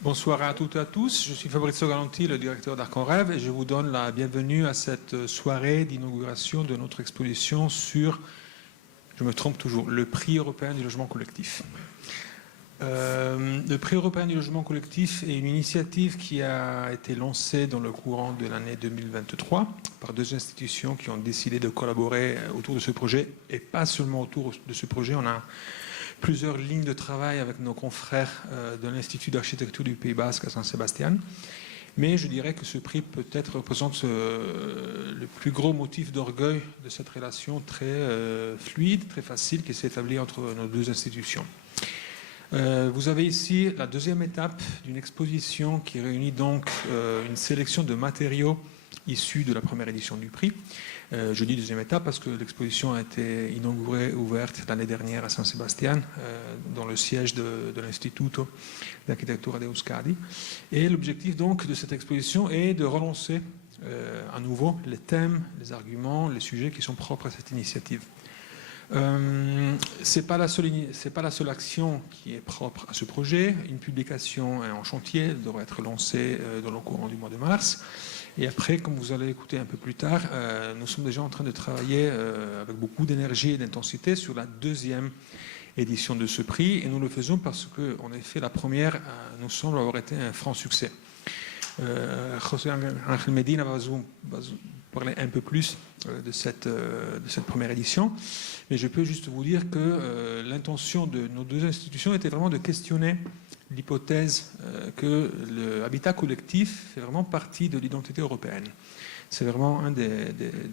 Bonsoir à toutes et à tous. Je suis Fabrizio Galanti, le directeur d'Arc en Rêve, et je vous donne la bienvenue à cette soirée d'inauguration de notre exposition sur, je me trompe toujours, le prix européen du logement collectif. Le prix européen du logement collectif est une initiative qui a été lancée dans le courant de l'année 2023 par deux institutions qui ont décidé de collaborer autour de ce projet, et pas seulement autour de ce projet. On a plusieurs lignes de travail avec nos confrères de l'Institut d'architecture du Pays Basque à Saint-Sébastien. Mais je dirais que ce prix peut-être représente le plus gros motif d'orgueil de cette relation très fluide, très facile qui s'est établie entre nos deux institutions. Vous avez ici la deuxième étape d'une exposition qui réunit donc une sélection de matériaux issus de la première édition du prix. Je dis deuxième étape parce que l'exposition a été inaugurée, ouverte l'année dernière à Saint-Sébastien, dans le siège de l'Istituto d'Architectura d'Euskadi. Et l'objectif donc de cette exposition est de relancer à nouveau les thèmes, les arguments, les sujets qui sont propres à cette initiative. C'est pas la seule action qui est propre à ce projet. Une publication en chantier devrait être lancée dans le courant du mois de mars. Et après, comme vous allez écouter un peu plus tard, nous sommes déjà en train de travailler avec beaucoup d'énergie et d'intensité sur la deuxième édition de ce prix. Et nous le faisons parce que, en effet, la première nous semble avoir été un franc succès. José Ángel Medina va vous parler un peu plus de cette première édition. Mais je peux juste vous dire que l'intention de nos deux institutions était vraiment de questionner l'hypothèse que l'habitat collectif fait vraiment partie de l'identité européenne. C'est vraiment un des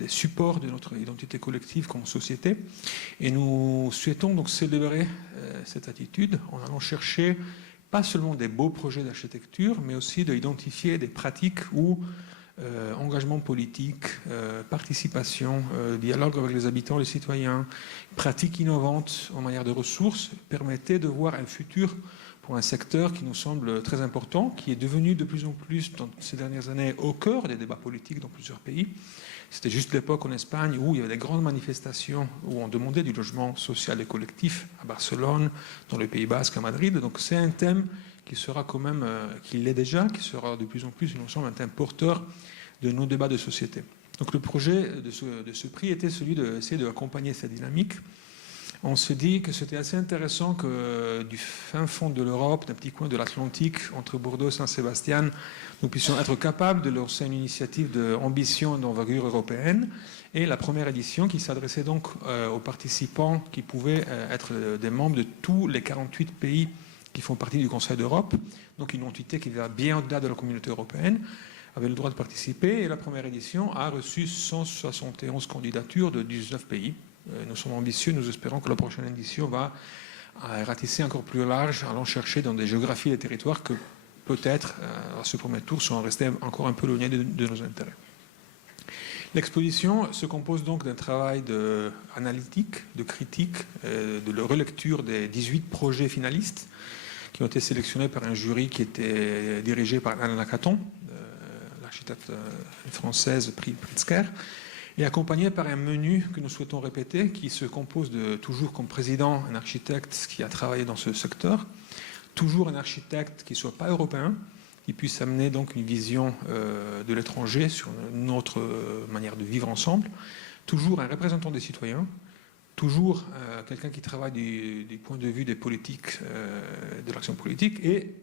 supports de notre identité collective comme société. Et nous souhaitons donc célébrer cette attitude en allant chercher pas seulement des beaux projets d'architecture, mais aussi d'identifier des pratiques où engagement politique, participation, dialogue avec les habitants, les citoyens, pratiques innovantes en matière de ressources permettaient de voir un futur pour un secteur qui nous semble très important, qui est devenu de plus en plus, dans ces dernières années, au cœur des débats politiques dans plusieurs pays. C'était juste l'époque en Espagne où il y avait des grandes manifestations où on demandait du logement social et collectif à Barcelone, dans le Pays Basque, à Madrid. Donc c'est un thème qui sera quand même, qui l'est déjà, qui sera de plus en plus, il nous semble, un thème porteur de nos débats de société. Donc le projet de ce prix était celui d'essayer d'accompagner cette dynamique. On se dit que c'était assez intéressant que du fin fond de l'Europe, d'un petit coin de l'Atlantique, entre Bordeaux et Saint-Sébastien, nous puissions être capables de lancer une initiative d'ambition d'envergure européenne. Et la première édition qui s'adressait donc aux participants qui pouvaient être des membres de tous les 48 pays qui font partie du Conseil d'Europe, donc une entité qui va bien au-delà de la communauté européenne, avait le droit de participer. Et la première édition a reçu 171 candidatures de 19 pays. Nous sommes ambitieux, nous espérons que la prochaine édition va ratisser encore plus large, allant chercher dans des géographies et territoires que peut-être, à ce premier tour, sont restés encore un peu éloignés de nos intérêts. L'exposition se compose donc d'un travail analytique, de critique, de la relecture des 18 projets finalistes qui ont été sélectionnés par un jury qui était dirigé par Alain Lacaton, l'architecte française Pritzker, et accompagné par un menu que nous souhaitons répéter, qui se compose de, toujours comme président, un architecte qui a travaillé dans ce secteur, toujours un architecte qui ne soit pas européen, qui puisse amener donc une vision de l'étranger sur notre manière de vivre ensemble, toujours un représentant des citoyens, toujours quelqu'un qui travaille du point de vue des politiques, de l'action politique, et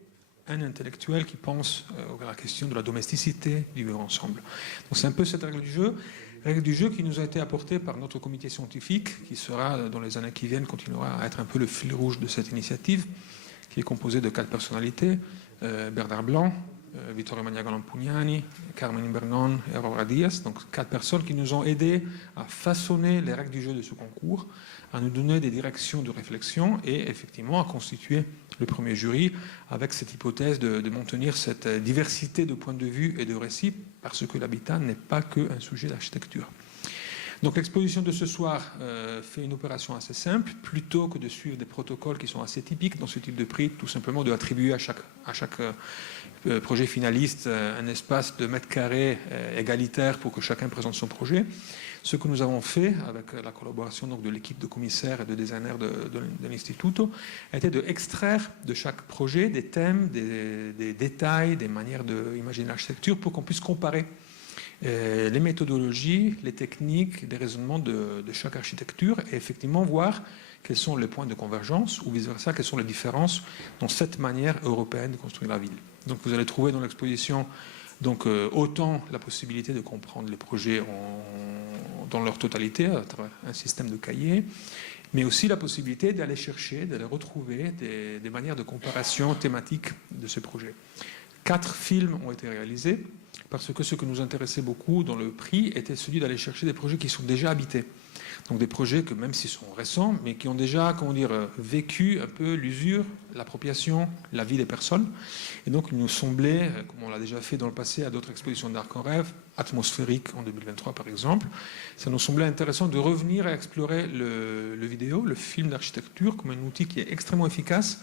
un intellectuel qui pense à la question de la domesticité du vivre ensemble. Donc c'est un peu cette règle du jeu qui nous a été apportée par notre comité scientifique, qui sera, dans les années qui viennent, continuera à être un peu le fil rouge de cette initiative, qui est composé de 4 personnalités, Bernard Blanc, Vittorio Magnaga-Lampugnani, Carmen Bernon et Aurora Diaz, donc 4 personnes qui nous ont aidés à façonner les règles du jeu de ce concours, à nous donner des directions de réflexion et effectivement à constituer le premier jury avec cette hypothèse de maintenir cette diversité de points de vue et de récits, parce que l'habitat n'est pas qu'un sujet d'architecture. Donc l'exposition de ce soir fait une opération assez simple, plutôt que de suivre des protocoles qui sont assez typiques dans ce type de prix, tout simplement de attribuer à chaque projet finaliste un espace de mètres carrés égalitaire pour que chacun présente son projet. Ce que nous avons fait avec la collaboration donc, de l'équipe de commissaires et de designers de l'Instituto a été d'extraire de chaque projet des thèmes, des détails, des manières d'imaginer l'architecture pour qu'on puisse comparer les méthodologies, les techniques, les raisonnements de chaque architecture et effectivement voir quels sont les points de convergence ou vice-versa, quelles sont les différences dans cette manière européenne de construire la ville. Donc vous allez trouver dans l'exposition donc, autant la possibilité de comprendre les projets dans leur totalité à travers un système de cahiers, mais aussi la possibilité d'aller chercher, d'aller retrouver des manières de comparaison thématique de ce projet. 4 films ont été réalisés parce que ce que nous intéressait beaucoup dans le prix était celui d'aller chercher des projets qui sont déjà habités. Donc des projets que même s'ils sont récents, mais qui ont déjà, comment dire, vécu un peu l'usure, l'appropriation, la vie des personnes. Et donc il nous semblait, comme on l'a déjà fait dans le passé à d'autres expositions d'Arc en Rêve, atmosphérique en 2023 par exemple, ça nous semblait intéressant de revenir à explorer le vidéo, le film d'architecture, comme un outil qui est extrêmement efficace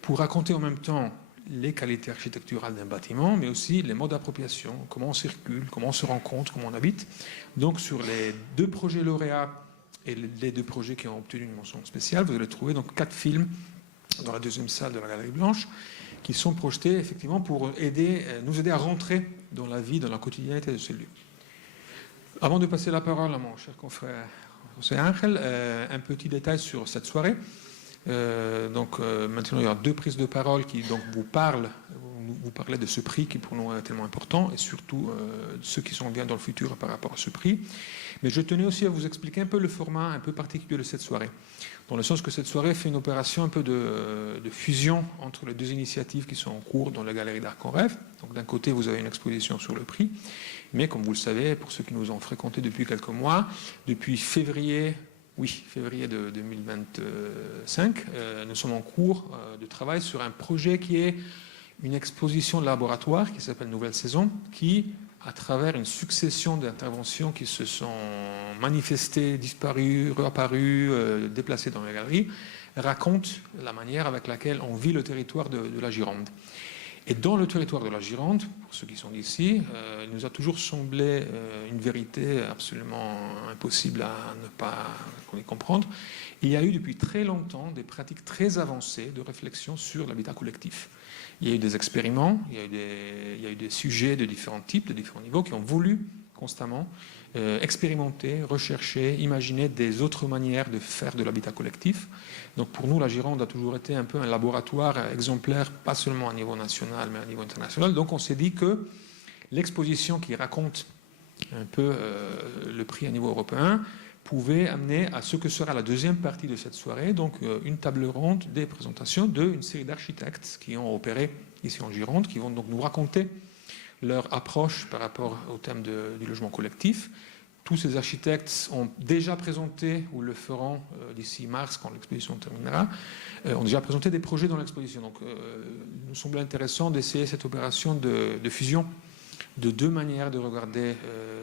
pour raconter en même temps les qualités architecturales d'un bâtiment, mais aussi les modes d'appropriation, comment on circule, comment on se rencontre, comment on habite. Donc sur les 2 projets lauréats et les 2 projets qui ont obtenu une mention spéciale, vous allez trouver donc 4 films dans la 2e salle de la Galerie Blanche qui sont projetés effectivement pour nous aider à rentrer dans la vie, dans la quotidiennité de ce lieu. Avant de passer la parole à mon cher confrère José Ángel, un petit détail sur cette soirée. Maintenant il y aura 2 prises de parole qui donc vous parlez de ce prix qui pour nous est tellement important et surtout ceux qui sont bien dans le futur par rapport à ce prix. Mais je tenais aussi à vous expliquer un peu le format un peu particulier de cette soirée, dans le sens que cette soirée fait une opération un peu de fusion entre les 2 initiatives qui sont en cours dans la Galerie d'Arc en Rêve. Donc d'un côté vous avez une exposition sur le prix, mais comme vous le savez, pour ceux qui nous ont fréquentés depuis quelques mois, depuis février de 2025, nous sommes en cours de travail sur un projet qui est une exposition de laboratoire qui s'appelle Nouvelle Saison, qui, à travers une succession d'interventions qui se sont manifestées, disparues, réapparues, déplacées dans la galerie, raconte la manière avec laquelle on vit le territoire de la Gironde. Et dans le territoire de la Gironde, pour ceux qui sont d'ici, il nous a toujours semblé une vérité absolument impossible à ne pas comprendre. Il y a eu depuis très longtemps des pratiques très avancées de réflexion sur l'habitat collectif. Il y a eu des expériments, il y a eu des sujets de différents types, de différents niveaux qui ont voulu constamment expérimenter, rechercher, imaginer des autres manières de faire de l'habitat collectif. Donc pour nous, la Gironde a toujours été un peu un laboratoire exemplaire, pas seulement à niveau national, mais à niveau international. Donc on s'est dit que l'exposition qui raconte un peu le prix à niveau européen pouvait amener à ce que sera la 2e partie de cette soirée, donc une table ronde des présentations d'une série d'architectes qui ont opéré ici en Gironde, qui vont donc nous raconter leur approche par rapport au thème du logement collectif. Tous ces architectes ont déjà présenté, ou le feront d'ici mars, quand l'exposition terminera, ont déjà présenté des projets dans l'exposition. Donc il nous semblait intéressant d'essayer cette opération de fusion de 2 manières de regarder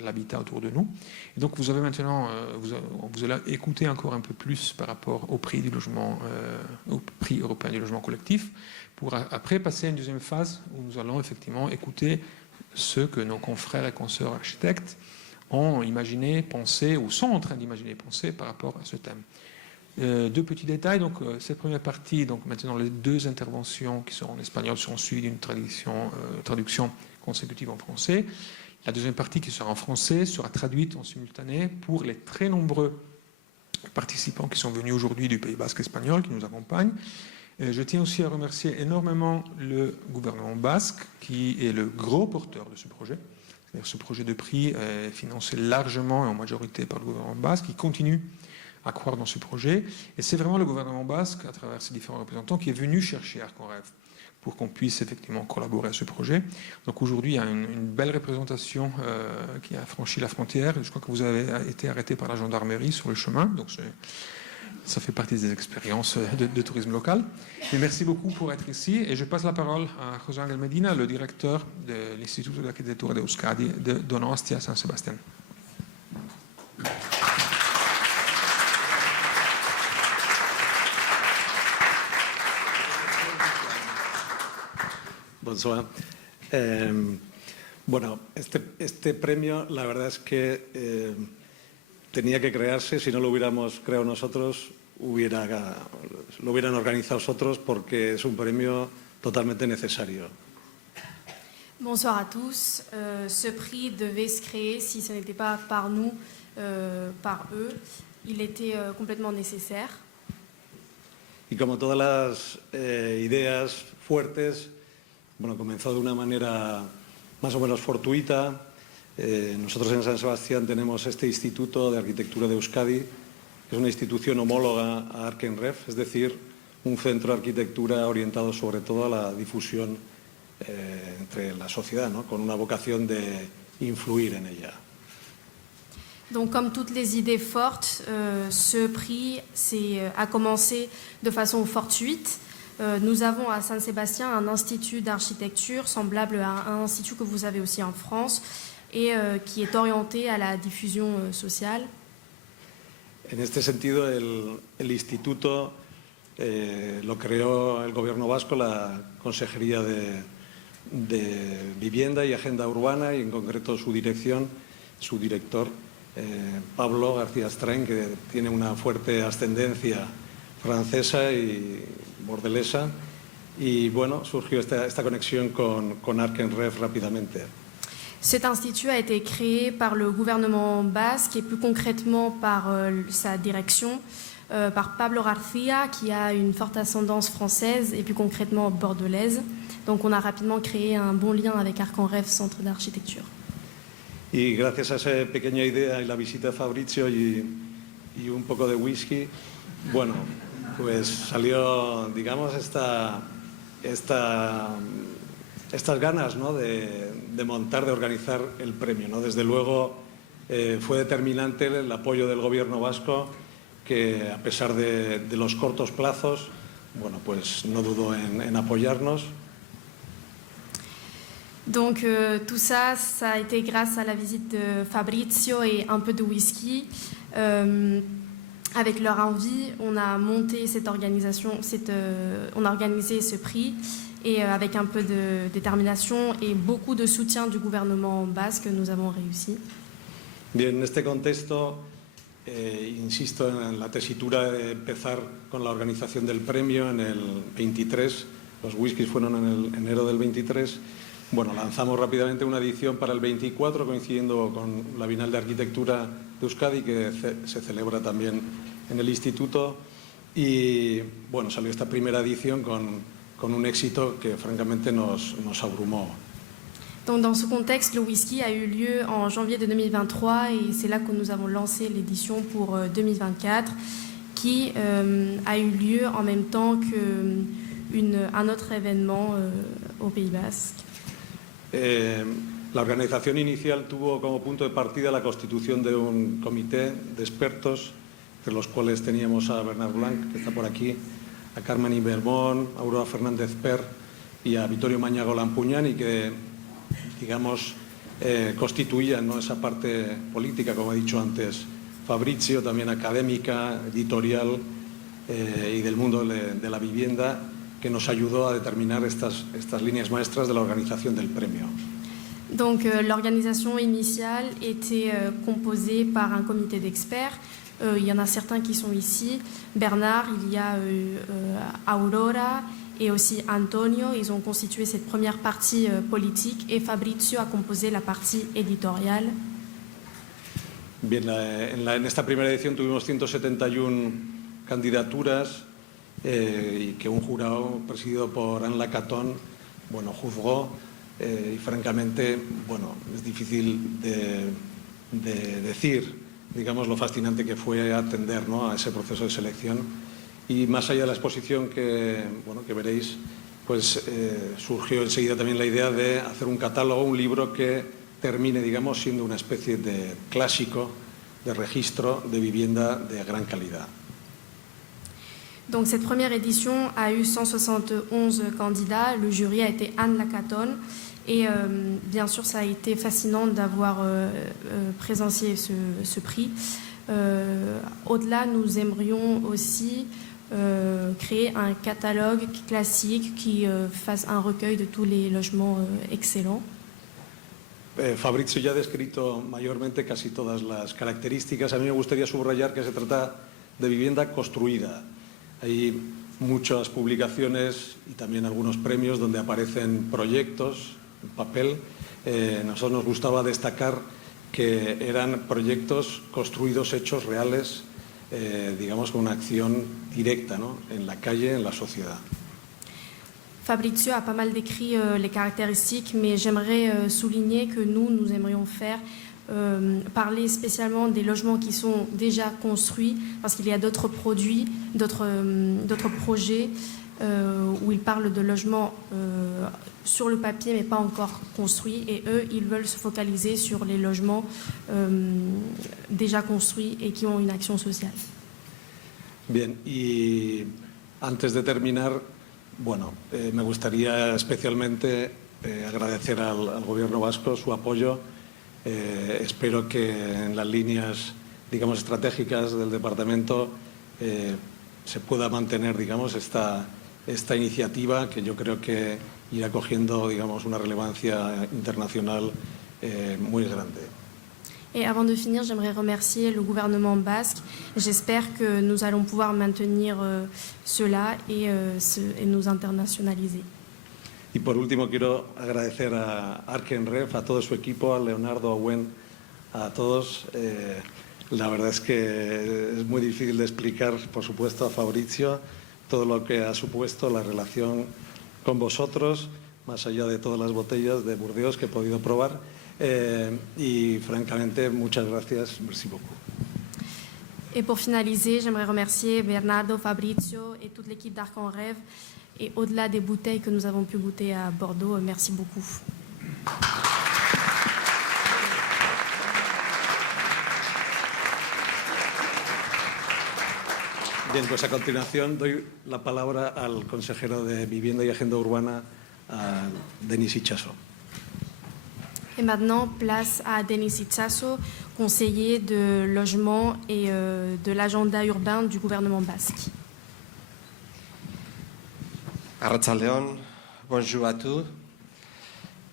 l'habitat autour de nous. Et donc vous avez maintenant, vous allez écouter encore un peu plus par rapport au prix du logement, au prix européen du logement collectif, pour après passer à une 2e phase où nous allons effectivement écouter ce que nos confrères et consoeurs architectes ont imaginé, pensé, ou sont en train d'imaginer, penser par rapport à ce thème. 2 petits détails. Donc, cette première partie, donc maintenant les 2 interventions qui seront en espagnol seront suivies d'une traduction consécutive en français. La 2e partie qui sera en français sera traduite en simultané pour les très nombreux participants qui sont venus aujourd'hui du Pays Basque espagnol, qui nous accompagnent. Je tiens aussi à remercier énormément le gouvernement basque, qui est le gros porteur de ce projet. Ce projet de prix est financé largement et en majorité par le gouvernement basque, qui continue à croire dans ce projet. Et c'est vraiment le gouvernement basque, à travers ses différents représentants, qui est venu chercher Arc en Rêve pour qu'on puisse effectivement collaborer à ce projet. Donc aujourd'hui, il y a une belle représentation qui a franchi la frontière. Je crois que vous avez été arrêté par la gendarmerie sur le chemin. Donc ça fait partie des expériences de tourisme local. Et merci beaucoup pour être ici. Et je passe la parole à José Ángel Medina, le directeur de l'Instituto de Arquitectura de Euskadi de Donostia San Sebastián. Bonsoir. Bueno, este premio, la verdad es que tenía que crearse. Si no lo hubiéramos creado nosotros, lo hubieran organizado otros, porque es un premio totalmente necesario. Bonsoir à tous. Ce prix devait se créer si ce n'était pas par nous, par eux. Il était complètement nécessaire. Y como todas las ideas fuertes, bueno, comenzó de una manera más o menos fortuita. Nosotros en San Sebastián tenemos este Instituto de Arquitectura de Euskadi, que es una institución homóloga a Arkenref, es decir, un centro de arquitectura orientado sobre todo a la difusión entre la sociedad, ¿no? Con una vocación de influir en ella. Donc, comme toutes les idées fortes, ce prix a commencé de façon fortuite. Nous avons à Saint-Sébastien un institut d'architecture semblable à un institut que vous avez aussi en France et qui est orienté à la diffusion sociale. En este sentido, el instituto lo creó el Gobierno vasco, la Consejería de Vivienda y Agenda Urbana, y en concreto su director, Pablo García Strain, que tiene una fuerte ascendencia francesa y bordelesa, y bueno, surgió esta conexión con Arkenref rápidamente. Cet institut a été créé par le gouvernement basque et plus concrètement par sa direction, par Pablo García, qui a une forte ascendance française et plus concrètement bordelaise. Donc on a rapidement créé un bon lien avec Arkenref, centre d'architecture. Y gracias a esa pequeña idea y la visita a Fabrizio y un poco de whisky, bueno, pues salió, digamos, estas ganas, ¿no? de montar, de organizar el premio, ¿no? Desde luego fue determinante el apoyo del Gobierno vasco, que a pesar de los cortos plazos, bueno, pues no dudó en apoyarnos. Donc tout ça, ça a été grâce à la visite de Fabrizio et un peu de whisky. Avec leur envie, on a monté cette organisation, on a organisé ce prix, et avec un peu de détermination et beaucoup de soutien du gouvernement basque, nous avons réussi. Bien, en este contexto, insisto en la tesitura de empezar con la organización del premio en el 23, los whiskies fueron en el enero del 23. Bueno, lanzamos rápidamente una edición para el 24, coincidiendo con la Bienal de Arquitectura de Euskadi, que se celebra también en el Instituto. Y bueno, salió esta primera edición con un éxito que francamente nos abrumó. Donc dans ce contexte, le whisky a eu lieu en janvier de 2023 et c'est là que nous avons lancé l'édition pour 2024 qui a eu lieu en même temps qu'un autre événement au Pays Basque. La organización inicial tuvo como punto de partida la constitución de un comité de expertos, entre los cuales teníamos a Bernard Blanc, que está por aquí, a Carmen Ibermón, a Aurora Fernández Per y a Vittorio Mañago Lampuñán, y que, digamos, constituían, ¿no?, esa parte política, como he dicho antes, Fabrizio, también académica, editorial y del mundo de la vivienda, que nos ayudó a determinar estas líneas maestras de la organización del premio. Donc l'organisation initiale était composée par un comité d'experts. Il y en a certains qui sont ici. Bernard, il y a Aurora et aussi Antonio. Ils ont constitué cette première partie politique et Fabrizio a composé la partie éditoriale. Bien, en esta primera edición tuvimos 171 candidaturas y que un jurado presidido por Anne Lacatón, bueno, juzgó, y francamente, bueno, es difícil de decir, digamos, lo fascinante que fue atender, ¿no?, a ese proceso de selección. Y más allá de la exposición que veréis, pues surgió enseguida también la idea de hacer un catálogo, un libro que termine, digamos, siendo una especie de clásico de registro de vivienda de gran calidad. Donc cette première édition a eu 171 candidats, le jury a été Anne Lacatón et bien sûr ça a été fascinant d'avoir présencié ce prix. Au-delà, nous aimerions aussi créer un catalogue classique qui fasse un recueil de tous les logements excellents. Fabrizio ya ha descrito mayormente casi todas las características. A mí me gustaría subrayar que se trata de vivienda construida. Hay muchas publicaciones y también algunos premios donde aparecen proyectos en papel. Nosotros nos gustaba destacar que eran proyectos construidos, hechos reales, digamos con una acción directa, ¿no?, en la calle, en la sociedad. Fabrizio a pas mal décrit les caractéristiques, mais j'aimerais souligner que nous aimerions faire parler spécialement des logements qui sont déjà construits, parce qu'il y a d'autres produits, d'autres projets où ils parlent de logements sur le papier mais pas encore construits, et eux, ils veulent se focaliser sur les logements déjà construits et qui ont une action sociale. Bien, y antes de terminar, bueno, me gustaría especialmente agradecer al Gobierno vasco su apoyo. Espero que en las líneas, digamos, estratégicas del departamento se pueda mantener, digamos, esta iniciativa, que yo creo que irá cogiendo, digamos, una relevancia internacional muy grande. Et avant de finir, j'aimerais remercier le gouvernement basque. J'espère que nous allons pouvoir maintenir cela et nous internationaliser. Y por último quiero agradecer a Arkenref, a todo su equipo, a Leonardo, a Gwen, a todos. La verdad es que es muy difícil de explicar, por supuesto, a Fabrizio todo lo que ha supuesto la relación con vosotros, más allá de todas las botellas de Burdeos que he podido probar. Y francamente, muchas gracias. Merci beaucoup. Et pour finaliser, j'aimerais remercier Bernardo, Fabrizio et toute l'équipe d'Arc en Rêve. Et au-delà des bouteilles que nous avons pu goûter à Bordeaux, merci beaucoup. Bien, pues a continuación doy la palabra al consejero de Vivienda y Agenda Urbana, a Denis Itxaso. Et maintenant, place à Denis Itxaso, conseiller de logement et de l'agenda urbain du gouvernement basque. Arratsaldeon, bonjour à tous.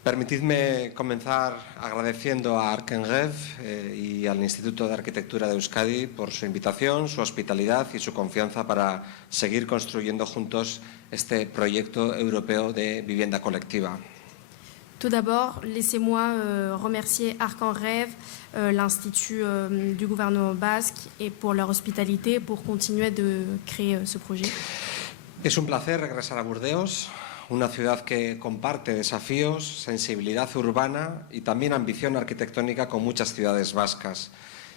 Permitidme comenzar agradeciendo a Arkenrev y al Instituto de Arquitectura de Euskadi por su invitación, su hospitalidad y su confianza para seguir construyendo juntos este proyecto europeo de vivienda colectiva. Tout d'abord, laissez-moi remercier Arc en Rêve, l'Institut du gouvernement basque, et pour leur hospitalité pour continuer de créer ce projet. Es un placer regresar a Burdeos, una ciudad que comparte desafíos, sensibilidad urbana y también ambición arquitectónica con muchas ciudades vascas.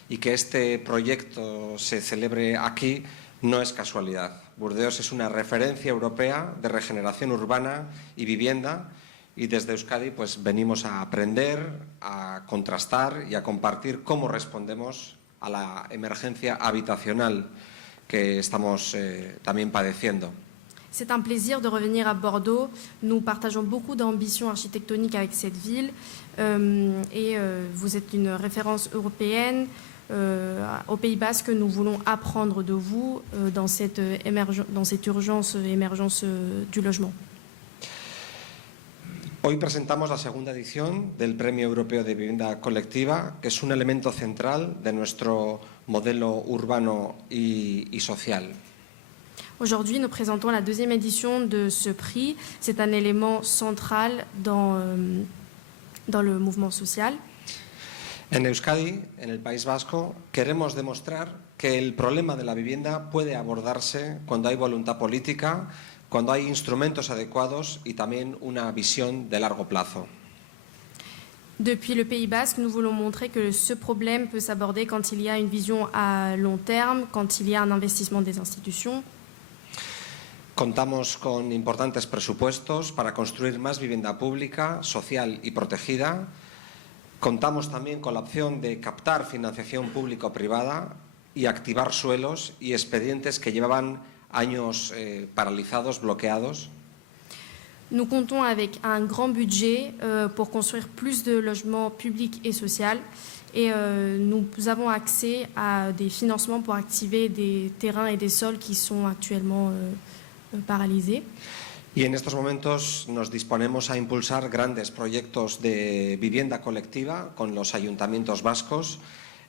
Y que este proyecto se celebre aquí no es casualidad. Burdeos es una referencia europea de regeneración urbana y vivienda, y desde Euskadi pues venimos a aprender, a contrastar y a compartir cómo respondemos a la emergencia habitacional que estamos también padeciendo. C'est un plaisir de revenir à Bordeaux. Nous partageons beaucoup d'ambitions architectoniques avec cette ville et vous êtes une référence européenne. Au Pays Basque, nous voulons apprendre de vous dans cette urgence émergence du logement. Hoy presentamos la segunda edición del Premio Europeo de Vivienda Colectiva, que es un elemento central de nuestro modelo urbano y social. Aujourd'hui, nous présentons la deuxième édition de ce prix. C'est un élément central dans le mouvement social. En Euskadi, en el País Vasco, queremos demostrar que el problema de la vivienda puede abordarse cuando hay voluntad política, cuando hay instrumentos adecuados y también una visión de largo plazo. Depuis le Pays Basque, nous voulons montrer que ce problème peut s'aborder quand il y a une vision à long terme, quand il y a un investissement des institutions. Contamos con importantes presupuestos para construir más vivienda pública, social y protegida. Contamos también con la opción de captar financiación público-privada y activar suelos y expedientes que llevaban años paralizados, bloqueados. Nous comptons avec un grand budget pour construire plus de logements publics et sociaux. Et nous avons accès à des financements pour activer des terrains et des sols qui sont actuellement paralysés. Y en estos momentos nos disponemos a impulsar grandes proyectos de vivienda colectiva con los ayuntamientos vascos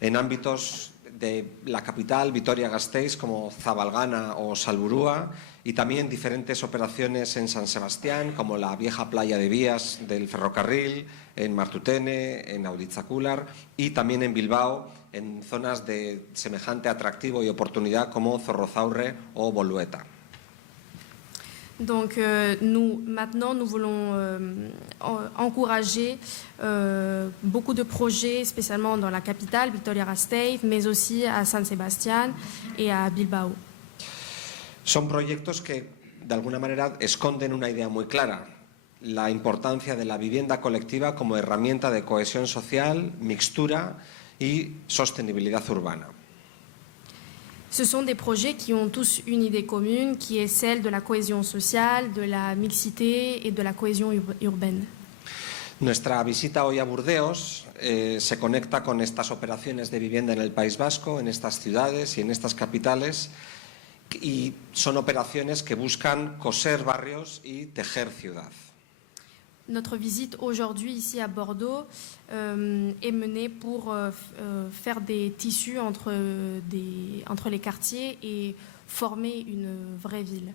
en ámbitos de la capital, Vitoria-Gasteiz, como Zabalgana o Salburua, y también diferentes operaciones en San Sebastián, como la vieja playa de Vías del ferrocarril, en Martutene, en Auditzacular, y también en Bilbao, en zonas de semejante atractivo y oportunidad como Zorrozaurre o Bolueta. Donc maintenant, nous voulons encourager beaucoup de projets, spécialement dans la capitale, Vitoria-Gasteiz, mais aussi à San Sebastián et à Bilbao. Son proyectos que, de alguna manera, esconden una idea muy clara: la importancia de la vivienda colectiva como herramienta de cohesión social, mixtura y sostenibilidad urbana. Ce sont des projets qui ont tous une idée commune, qui est celle de la cohésion sociale, de la mixité et de la cohésion urbaine. Nuestra visita hoy a Burdeos se conecta con estas operaciones de vivienda en el País Vasco, en estas ciudades y en estas capitales, y son operaciones que buscan coser barrios y tejer ciudad. Notre visite aujourd'hui ici à Bordeaux est menée pour faire des tissus entre les quartiers et former une vraie ville.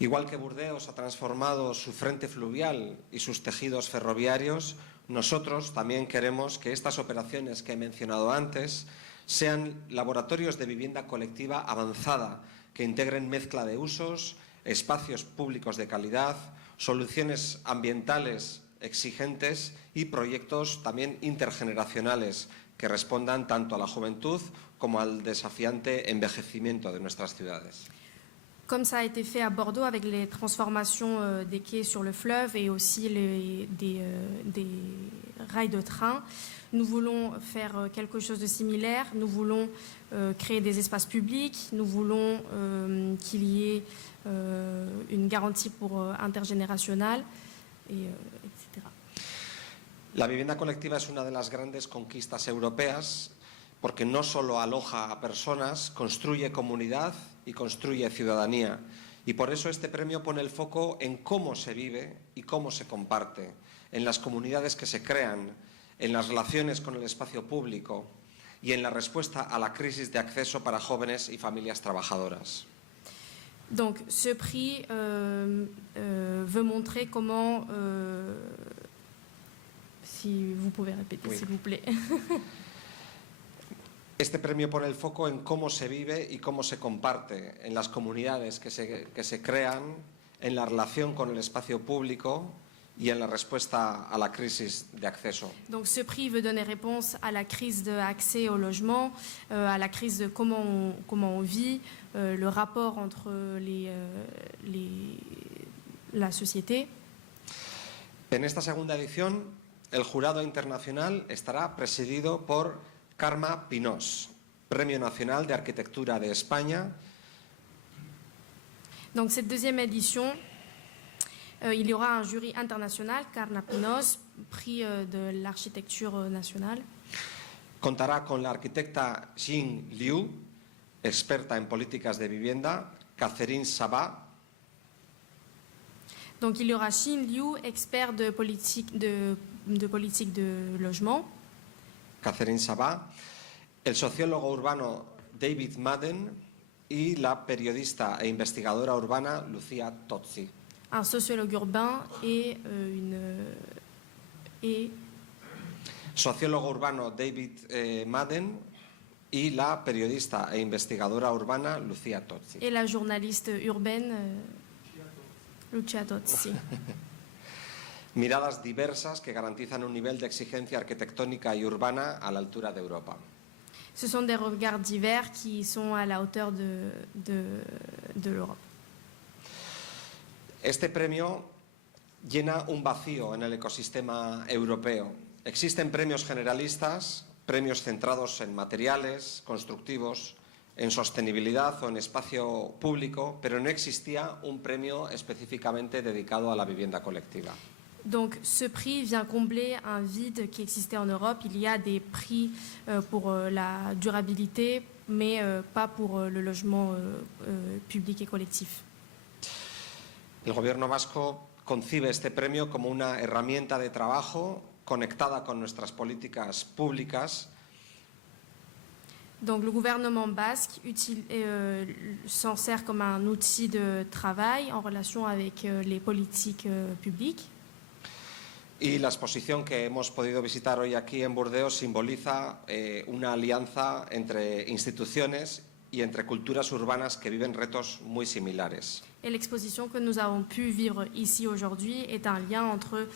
Igual que Burdeos ha transformado su frente fluvial y sus tejidos ferroviarios, nosotros también queremos que estas operaciones que he mencionado antes sean laboratorios de vivienda colectiva avanzada, que integren mezcla de usos, espacios públicos de calidad, soluciones ambientales exigentes y proyectos también intergeneracionales que respondan tanto a la juventud como al desafiante envejecimiento de nuestras ciudades. Comme ça a été fait à Bordeaux avec les transformations des quais sur le fleuve et aussi des rails de train, nous voulons faire quelque chose de similaire. Nous voulons créer des espaces publics, nous voulons qu'il y ait une garantie pour intergénérationnelle, etc. La vivienda colectiva es una de las grandes conquistas europeas porque no solo aloja a personas, construye comunidad y construye ciudadanía. Y por eso este premio pone el foco en cómo se vive y cómo se comparte, en las comunidades que se crean, en las relaciones con el espacio público y en la respuesta a la crisis de acceso para jóvenes y familias trabajadoras. Donc ce prix veut montrer comment, si vous pouvez répéter, oui, s'il vous plaît. Este premio pone el foco en cómo se vive y cómo se comparte en las comunidades que se crean, en la relación con el espacio público y en la respuesta a la crisis de acceso. Donc ce prix veut donner réponse à la crise d'accès au logement, à la crise de comment on vit, le rapport entre la société. En esta segunda edición, el jurado internacional estará presidido por Carme Pinós, Premio Nacional de Arquitectura de España. Donc cette deuxième édition, il y aura un jury international, Carme Pinós, prix de l'architecture nationale. Contará con la arquitecta Xin Liu, experta en políticas de vivienda, Catherine Sabat. Donc il y aura Xin Liu, expert de politique de logement. Catherine Sabat, el sociólogo urbano David Madden y la periodista e investigadora urbana Lucía Tozzi. Un sociologue urbain et Sociólogo urbano David Madden y la periodista e investigadora urbana Lucía Tozzi. Et la journaliste urbaine Lucía Tozzi. Miradas diversas que garantizan un nivel de exigencia arquitectónica y urbana a la altura de Europa. Ce sont des regards divers qui sont à la hauteur de l'Europe. Este premio llena un vacío en el ecosistema europeo. Existen premios generalistas, premios centrados en materiales constructivos, en sostenibilidad o en espacio público, pero no existía un premio específicamente dedicado a la vivienda colectiva. Donc ce prix vient combler un vide qui existait en Europe. Il y a des prix pour la durabilité, mais pas pour le logement public et collectif. El Gobierno vasco concibe este premio como una herramienta de trabajo conectada con nuestras políticas públicas. Donc le gouvernement basque s'en sert comme un outil de travail en relation avec les politiques publiques. Y la exposición que hemos podido visitar hoy aquí en Burdeos simboliza una alianza entre instituciones y entre culturas urbanas que viven retos muy similares. Et l'exposition que nous avons pu vivre ici aujourd'hui est un lien entre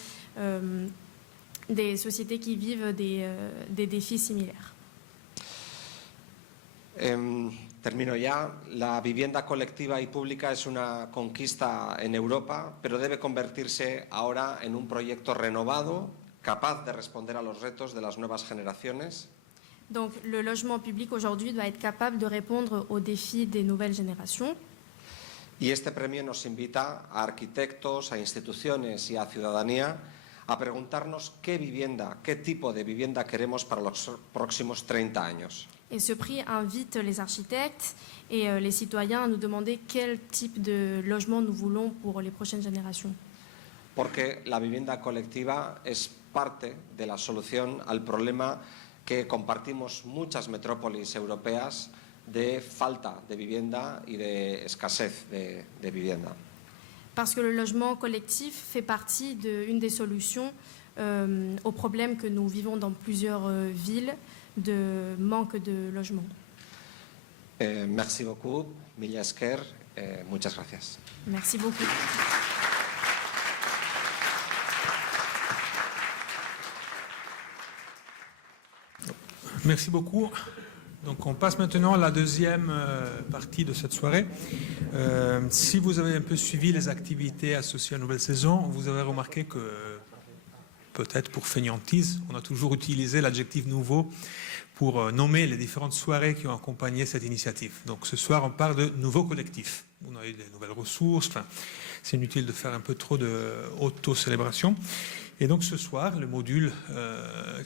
des sociétés qui vivent des défis similaires. Termino ya. La vivienda colectiva y pública es una conquista en Europa, pero debe convertirse ahora en un proyecto renovado, capaz de responder a los retos de las nuevas generaciones. Donc le logement public aujourd'hui doit être capable de répondre aux défis des nouvelles générations. Y este premio nos invita a arquitectos, a instituciones y a ciudadanía a preguntarnos qué tipo de vivienda queremos para los próximos 30 años. Et ce prix invite les architectes et les citoyens à nous demander quel type de logement nous voulons pour les prochaines générations. Porque la vivienda colectiva es parte de la solución al problema que compartimos muchas metrópolis europeas de falta de vivienda y de escasez de vivienda. Parce que le logement collectif fait partie d'une des solutions aux problèmes que nous vivons dans plusieurs villes de manque de logement. Merci beaucoup, mila esker, muchas gracias. Merci beaucoup. Merci beaucoup. Donc on passe maintenant à la deuxième partie de cette soirée. Si vous avez un peu suivi les activités associées à Nouvelle Saison, vous avez remarqué que, peut-être pour fainéantise, on a toujours utilisé l'adjectif nouveau pour nommer les différentes soirées qui ont accompagné cette initiative. Donc ce soir, on parle de nouveaux collectifs. On a eu des nouvelles ressources, enfin, c'est inutile de faire un peu trop d'auto-célébration. Et donc ce soir, le module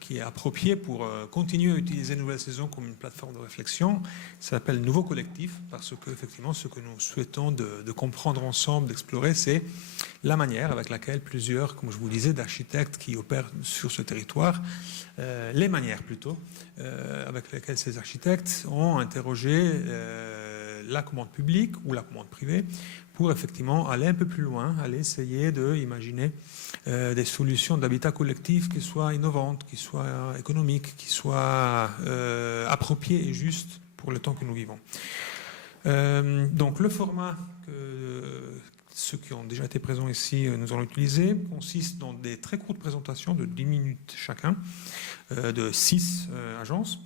qui est approprié pour continuer à utiliser Nouvelle Saison comme une plateforme de réflexion s'appelle Nouveau Collectif, parce que effectivement, ce que nous souhaitons de comprendre ensemble, d'explorer, c'est la manière avec laquelle plusieurs, comme je vous disais, d'architectes qui opèrent sur ce territoire, les manières plutôt, avec lesquelles ces architectes ont interrogé la commande publique ou la commande privée pour effectivement aller un peu plus loin, aller essayer d'imaginer des solutions d'habitat collectif qui soient innovantes, qui soient économiques, qui soient appropriées et justes pour le temps que nous vivons. Donc le format que ceux qui ont déjà été présents ici nous allons utiliser consiste dans des très courtes présentations de 10 minutes chacun de 6 agences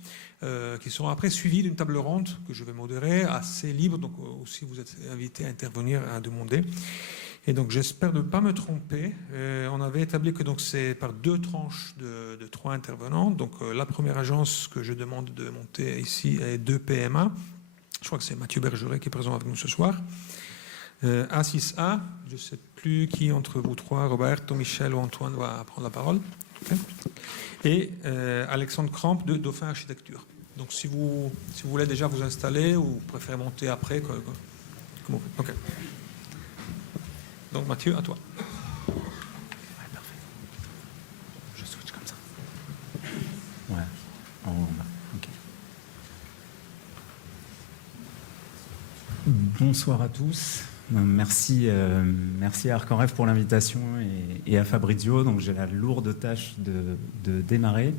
qui seront après suivies d'une table ronde que je vais modérer, assez libre, donc aussi vous êtes invités à intervenir, à demander. Et donc j'espère ne pas me tromper. On avait établi que donc c'est par 2 tranches de 3 intervenants. Donc la première agence que je demande de monter ici est 2 PMA. Je crois que c'est Mathieu Bergeret qui est présent avec nous ce soir. A6A, je ne sais plus qui entre vous 3, Roberto, Michel ou Antoine va prendre la parole. Okay. Et Alexandre Cramp de Dauphin Architecture. Donc si vous voulez déjà vous installer ou vous préférez monter après, comment vous faites? Ok. Donc Mathieu, à toi. Ouais, parfait. Je switch comme ça. Ouais, en haut, en bas. Ok. Bonsoir à tous. Merci à Arc en Rêve pour l'invitation et à Fabrizio. Donc j'ai la lourde tâche de démarrer.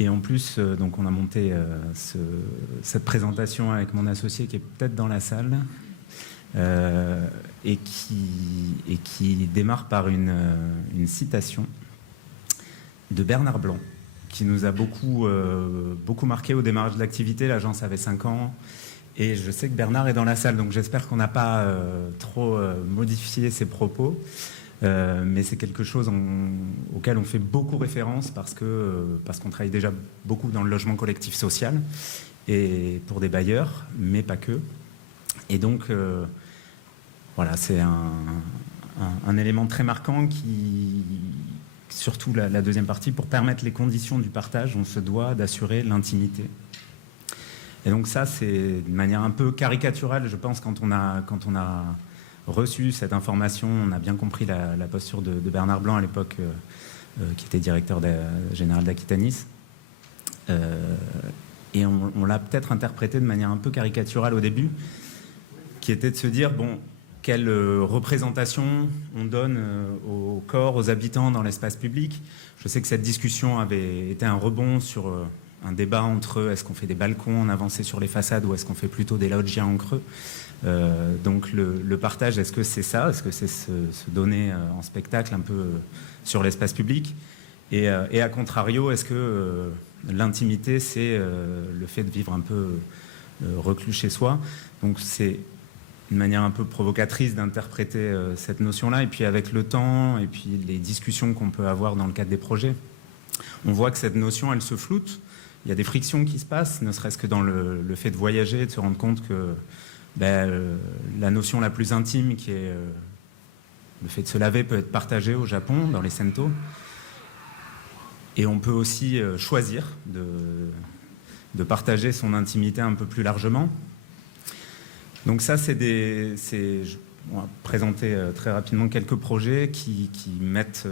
Et en plus, donc on a monté cette présentation avec mon associé qui est peut-être dans la salle et qui démarre par une citation de Bernard Blanc qui nous a beaucoup marqué au démarrage de l'activité. L'agence avait 5 ans. Et je sais que Bernard est dans la salle, donc j'espère qu'on n'a pas trop modifié ses propos. Mais c'est quelque chose auquel on fait beaucoup référence parce qu'on travaille déjà beaucoup dans le logement collectif social et pour des bailleurs, mais pas que. Et donc, voilà, c'est un élément très marquant qui, surtout la deuxième partie, pour permettre les conditions du partage, on se doit d'assurer l'intimité. Et donc ça, c'est de manière un peu caricaturale, je pense, quand on a reçu cette information, on a bien compris la posture de Bernard Blanc à l'époque, qui était directeur général d'Aquitanis. Et on l'a peut-être interprété de manière un peu caricaturale au début, qui était de se dire, bon, quelle représentation on donne au corps, aux habitants dans l'espace public. Je sais que cette discussion avait été un rebond sur un débat entre est-ce qu'on fait des balcons en avancée sur les façades ou est-ce qu'on fait plutôt des loggias en creux. Donc le partage, est-ce que c'est ça? Est-ce que c'est se donner en spectacle un peu sur l'espace public? Et à contrario, est-ce que l'intimité, c'est le fait de vivre un peu reclus chez soi? Donc c'est une manière un peu provocatrice d'interpréter cette notion-là. Et puis avec le temps et puis les discussions qu'on peut avoir dans le cadre des projets, on voit que cette notion, elle se floute. Il y a des frictions qui se passent, ne serait-ce que dans le fait de voyager, de se rendre compte que la notion la plus intime, qui est le fait de se laver, peut être partagée au Japon, dans les sento. Et on peut aussi choisir de partager son intimité un peu plus largement. Donc ça, on va présenter très rapidement quelques projets qui mettent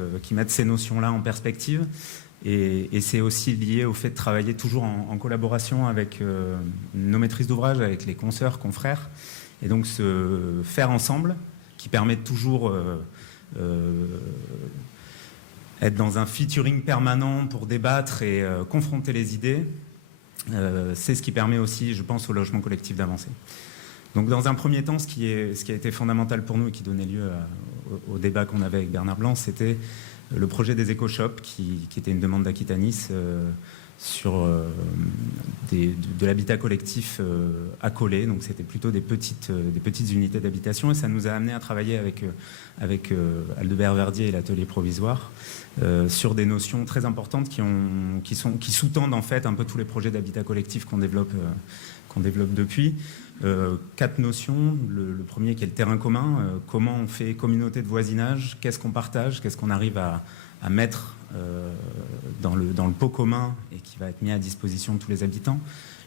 ces notions-là en perspective. Et c'est aussi lié au fait de travailler toujours en collaboration avec nos maîtrises d'ouvrage, avec les consoeurs, confrères. Et donc se faire ensemble, qui permet de toujours être dans un featuring permanent pour débattre et confronter les idées. C'est ce qui permet aussi, je pense, au logement collectif d'avancer. Donc dans un premier temps, ce qui a été fondamental pour nous et qui donnait lieu au débat qu'on avait avec Bernard Blanc, c'était le projet des éco-shops, qui était une demande d'Aquitanis sur de l'habitat collectif accolé. Donc c'était plutôt des petites unités d'habitation, et ça nous a amené à travailler avec Aldebert Verdier et l'atelier provisoire sur des notions très importantes qui sous-tendent en fait un peu tous les projets d'habitat collectif qu'on développe depuis. 4 notions. Le premier qui est le terrain commun. Comment on fait communauté de voisinage? Qu'est-ce qu'on partage? Qu'est-ce qu'on arrive à mettre dans le pot commun et qui va être mis à disposition de tous les habitants?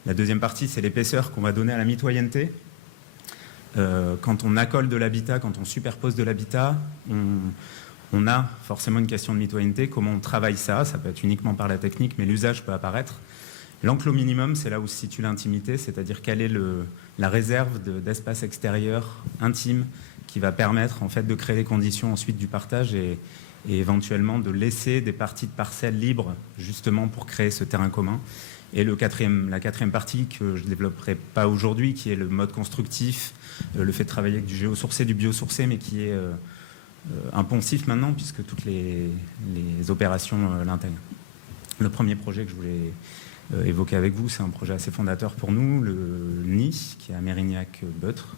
La deuxième partie, c'est l'épaisseur qu'on va donner à la mitoyenneté. Quand on accole de l'habitat, quand on superpose de l'habitat, on a forcément une question de mitoyenneté. Comment on travaille ça? Ça peut être uniquement par la technique, mais l'usage peut apparaître. L'enclos minimum, c'est là où se situe l'intimité, c'est-à-dire quelle est la réserve d'espace extérieur intime qui va permettre en fait de créer les conditions ensuite du partage et éventuellement de laisser des parties de parcelles libres justement pour créer ce terrain commun. Et la quatrième partie que je ne développerai pas aujourd'hui, qui est le mode constructif, le fait de travailler avec du géosourcé, du biosourcé, mais qui est un poncif maintenant puisque toutes les opérations l'intègrent. Le premier projet que je voulais évoquer avec vous, c'est un projet assez fondateur pour nous, le NI, qui est à Mérignac-Beutre,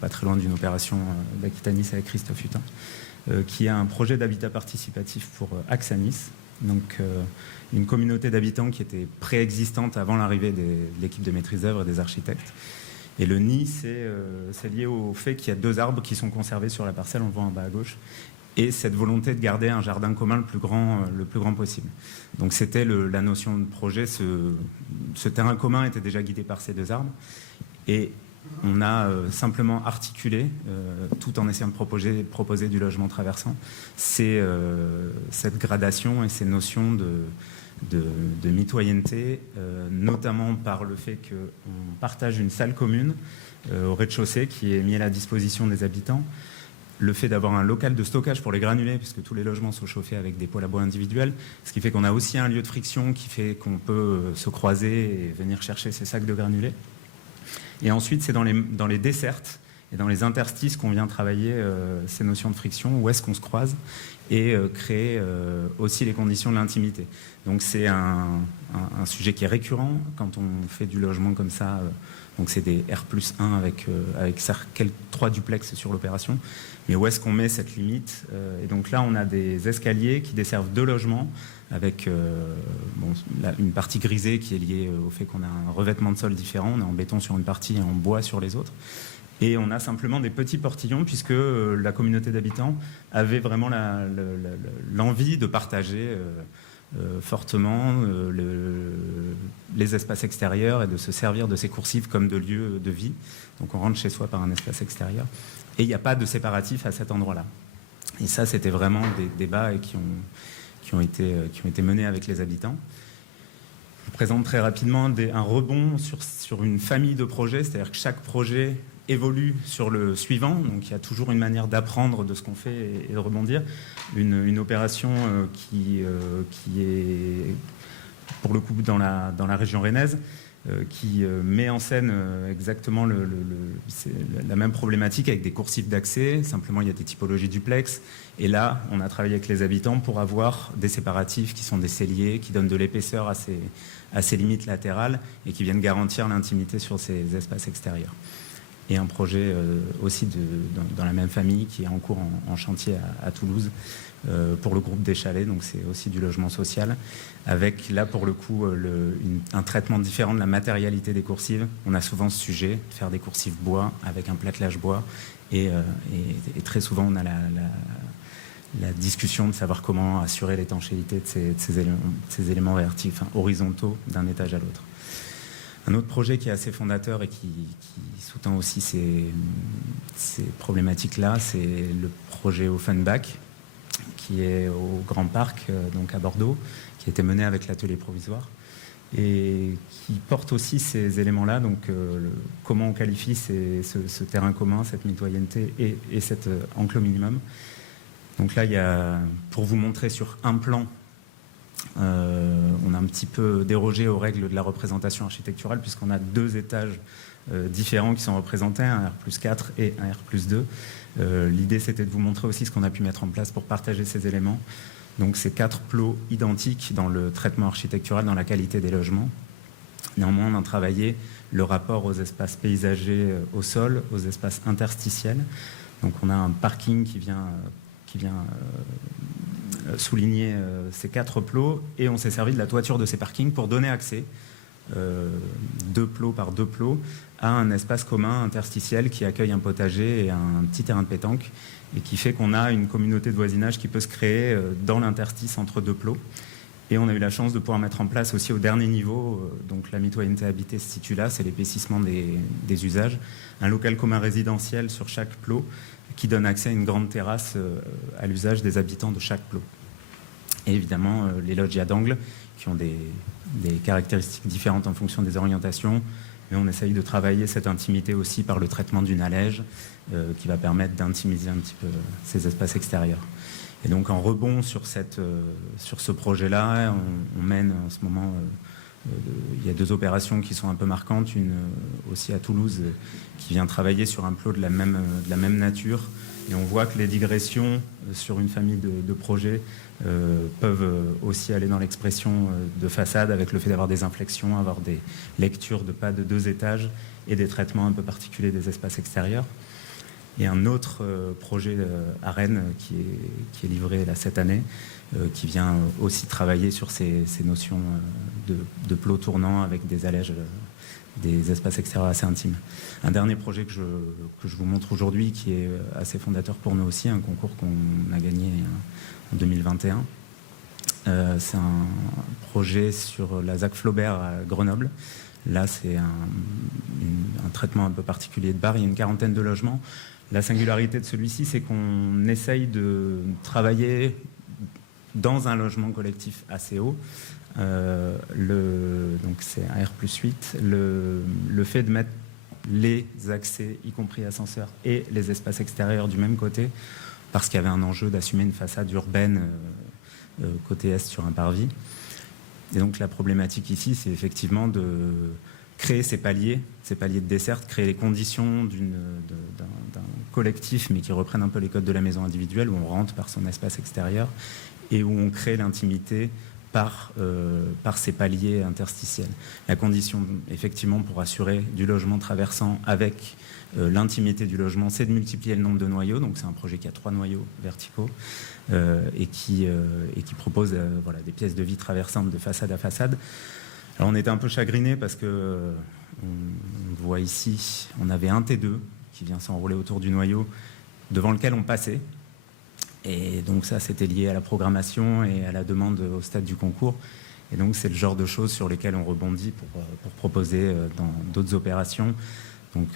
pas très loin d'une opération d'Aquitanis avec Christophe Hutin, qui est un projet d'habitat participatif pour Axanis, donc une communauté d'habitants qui était préexistante avant l'arrivée de l'équipe de maîtrise d'œuvre et des architectes. Et le nid, c'est lié au fait qu'il y a 2 arbres qui sont conservés sur la parcelle, on le voit en bas à gauche, et cette volonté de garder un jardin commun le plus grand possible. Donc c'était la notion de projet. Ce terrain commun était déjà guidé par ces 2 arbres, et on a simplement articulé, tout en essayant de proposer du logement traversant, cette gradation et ces notions de mitoyenneté, notamment par le fait qu'on partage une salle commune au rez-de-chaussée qui est mise à la disposition des habitants, le fait d'avoir un local de stockage pour les granulés, puisque tous les logements sont chauffés avec des poêles à bois individuels, ce qui fait qu'on a aussi un lieu de friction qui fait qu'on peut se croiser et venir chercher ces sacs de granulés. Et ensuite, c'est dans les dessertes et dans les interstices qu'on vient travailler ces notions de friction, où est-ce qu'on se croise, et créer aussi les conditions de l'intimité. Donc c'est un sujet qui est récurrent quand on fait du logement comme ça. Donc c'est des R+1 avec 3 duplex sur l'opération. Mais où est-ce qu'on met cette limite? Et donc là, on a des escaliers qui desservent 2 logements avec une partie grisée qui est liée au fait qu'on a un revêtement de sol différent. On est en béton sur une partie et en bois sur les autres. Et on a simplement des petits portillons puisque la communauté d'habitants avait vraiment l'envie de partager fortement les espaces extérieurs et de se servir de ces coursives comme de lieux de vie. Donc on rentre chez soi par un espace extérieur. Et il n'y a pas de séparatif à cet endroit-là. Et ça, c'était vraiment des débats qui ont été menés avec les habitants. Je vous présente très rapidement un rebond sur une famille de projets, c'est-à-dire que chaque projet évolue sur le suivant, donc il y a toujours une manière d'apprendre de ce qu'on fait et de rebondir. Une opération qui est pour le coup dans la région rennaise, qui met en scène exactement la même problématique avec des coursifs d'accès. Simplement, il y a des typologies duplex. Et là, on a travaillé avec les habitants pour avoir des séparatifs qui sont des celliers, qui donnent de l'épaisseur à ces limites latérales et qui viennent garantir l'intimité sur ces espaces extérieurs. Et un projet aussi dans la même famille qui est en cours en chantier à Toulouse pour le groupe des Chalets, donc c'est aussi du logement social, avec là pour le coup un traitement différent de la matérialité des coursives. On a souvent ce sujet, de faire des coursives bois avec un platelage bois, et très souvent on a la discussion de savoir comment assurer l'étanchéité de ces éléments horizontaux d'un étage à l'autre. Un autre projet qui est assez fondateur et qui sous-tend aussi ces problématiques-là, c'est le projet Offenbach, qui est au Grand Parc, donc à Bordeaux, qui a été mené avec l'atelier provisoire et qui porte aussi ces éléments-là, donc comment on qualifie ce terrain commun, cette mitoyenneté et cet enclos minimum. Donc là, il y a, pour vous montrer sur un plan, on a un petit peu dérogé aux règles de la représentation architecturale puisqu'on a 2 étages différents qui sont représentés, un R+4 et un R+2. L'idée, c'était de vous montrer aussi ce qu'on a pu mettre en place pour partager ces éléments. Donc, c'est 4 plots identiques dans le traitement architectural, dans la qualité des logements. Néanmoins, on a travaillé le rapport aux espaces paysagers au sol, aux espaces interstitiels. Donc, on a un parking qui vient souligner ces 4 plots et on s'est servi de la toiture de ces parkings pour donner accès 2 plots par 2 plots à un espace commun interstitiel qui accueille un potager et un petit terrain de pétanque et qui fait qu'on a une communauté de voisinage qui peut se créer dans l'interstice entre 2 plots. Et on a eu la chance de pouvoir mettre en place aussi au dernier niveau, donc la mitoyenneté habitée se situe là, c'est l'épaississement des usages, un local commun résidentiel sur chaque plot qui donne accès à une grande terrasse à l'usage des habitants de chaque plot. Et évidemment, les loggias d'angle qui ont des caractéristiques différentes en fonction des orientations, mais on essaye de travailler cette intimité aussi par le traitement d'une allège qui va permettre d'intimiser un petit peu ces espaces extérieurs. Et donc en rebond sur ce projet-là, on mène en ce moment, il y a 2 opérations qui sont un peu marquantes, une aussi à Toulouse qui vient travailler sur un plot de la même nature. Et on voit que les digressions sur une famille de projets peuvent aussi aller dans l'expression de façade avec le fait d'avoir des inflexions, avoir des lectures de pas de 2 étages et des traitements un peu particuliers des espaces extérieurs. Et un autre projet à Rennes qui est livré là, cette année, qui vient aussi travailler sur ces notions de plots tournants avec des allèges, des espaces extérieurs assez intimes. Un dernier projet que je vous montre aujourd'hui, qui est assez fondateur pour nous aussi, un concours qu'on a gagné en 2021. C'est un projet sur la ZAC Flaubert à Grenoble. Là, c'est un traitement un peu particulier de bar. Il y a une 40aine de logements. La singularité de celui-ci, c'est qu'on essaye de travailler dans un logement collectif assez haut. Donc c'est un R+8. Le fait de mettre les accès, y compris ascenseurs, et les espaces extérieurs du même côté, parce qu'il y avait un enjeu d'assumer une façade urbaine côté est sur un parvis. Et donc la problématique ici, c'est effectivement de créer ces paliers de desserte, créer les conditions d'un collectif, mais qui reprennent un peu les codes de la maison individuelle, où on rentre par son espace extérieur et où on crée l'intimité par ces paliers interstitiels. La condition, effectivement, pour assurer du logement traversant avec l'intimité du logement, c'est de multiplier le nombre de noyaux. Donc c'est un projet qui a 3 noyaux verticaux et qui propose des pièces de vie traversantes de façade à façade. Alors on était un peu chagrinés parce que on voit ici, on avait un T2 qui vient s'enrouler autour du noyau devant lequel on passait. Et donc ça, c'était lié à la programmation et à la demande au stade du concours. Et donc c'est le genre de choses sur lesquelles on rebondit pour proposer dans d'autres opérations Donc